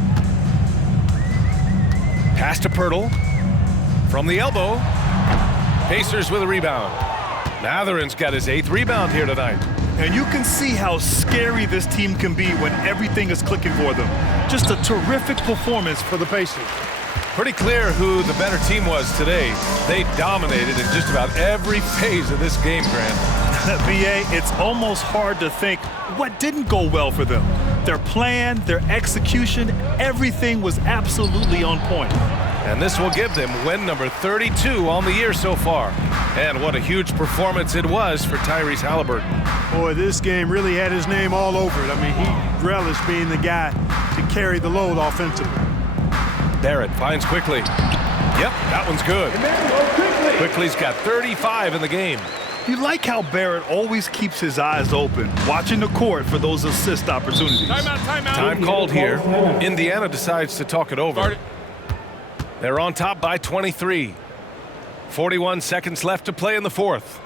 Pass to Pirtle. From the elbow. Pacers with a rebound. Matherin's got his 8th rebound here tonight. And you can see how scary this team can be when everything is clicking for them. Just a terrific performance for the Pacers. Pretty clear who the better team was today. They dominated in just about every phase of this game, Grant. VA, it's almost hard to think what didn't go well for them. Their plan, their execution, everything was absolutely on point. And this will give them win number 32 on the year so far. And what a huge performance it was for Tyrese Halliburton. Boy, this game really had his name all over it. I mean, he relished being the guy to carry the load offensively. Barrett finds Quickly. Yep, that one's good. Quickly's got 35 in the game. You like how Barrett always keeps his eyes open, watching the court for those assist opportunities. Timeout. Time called here. Indiana decides to talk it over. They're on top by 23. 41 seconds left to play in the fourth.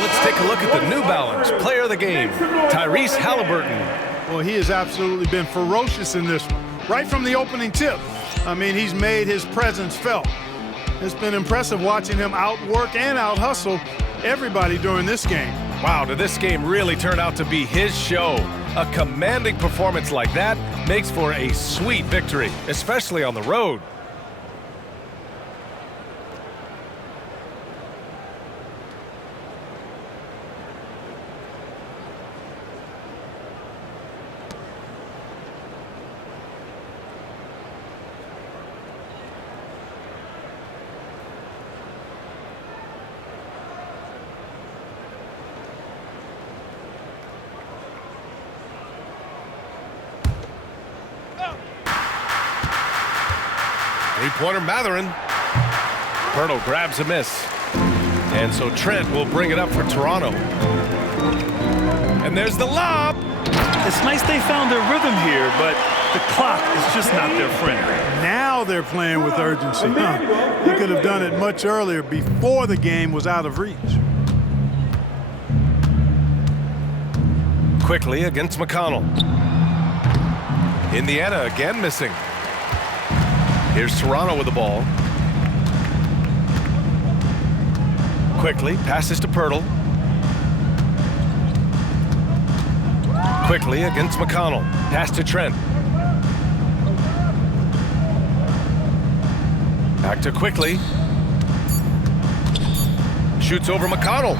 Let's take a look at the New Balance player of the game, Tyrese Halliburton. Well, he has absolutely been ferocious in this one, right from the opening tip. I mean, he's made his presence felt. It's been impressive watching him outwork and out-hustle everybody during this game. Wow, did this game really turn out to be his show? A commanding performance like that makes for a sweet victory, especially on the road. Three-pointer Matherin. Pirtle grabs a miss. And so Trent will bring it up for Toronto. And there's the lob. It's nice they found their rhythm here, but the clock is just not their friend. Now they're playing with urgency. They could have done it much earlier before the game was out of reach. Quickly against McConnell. Indiana again missing. Here's Toronto with the ball. Quickly passes to Pirtle. Quickly against McConnell. Pass to Trent. Back to Quickly. Shoots over McConnell.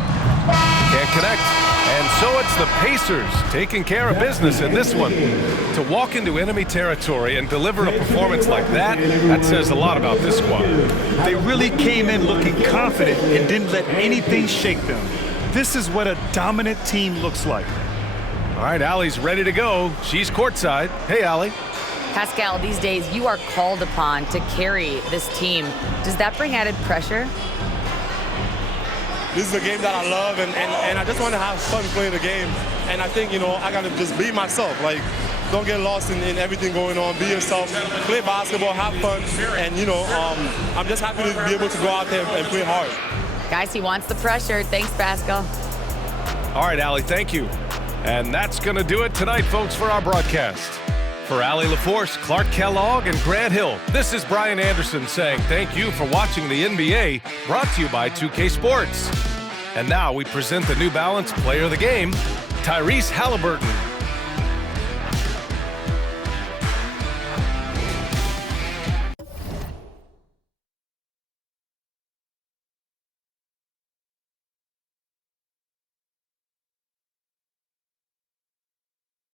Can't connect. And so it's the Pacers taking care of business in this one. To walk into enemy territory and deliver a performance like that, that says a lot about this squad. They really came in looking confident and didn't let anything shake them. This is what a dominant team looks like. All right, Allie's ready to go. She's courtside. Hey, Allie. Pascal, these days you are called upon to carry this team. Does that bring added pressure? This is a game that I love, and I just want to have fun playing the game. And I think, I got to just be myself. Like, don't get lost in everything going on. Be yourself, play basketball, have fun, and I'm just happy to be able to go out there and play hard. Guys, he wants the pressure. Thanks, Pascal. All right, Allie, thank you. And that's going to do it tonight, folks, for our broadcast. For Allie LaForce, Clark Kellogg, and Grant Hill, this is Brian Anderson saying thank you for watching the NBA, brought to you by 2K Sports. And now we present the New Balance Player of the Game, Tyrese Halliburton.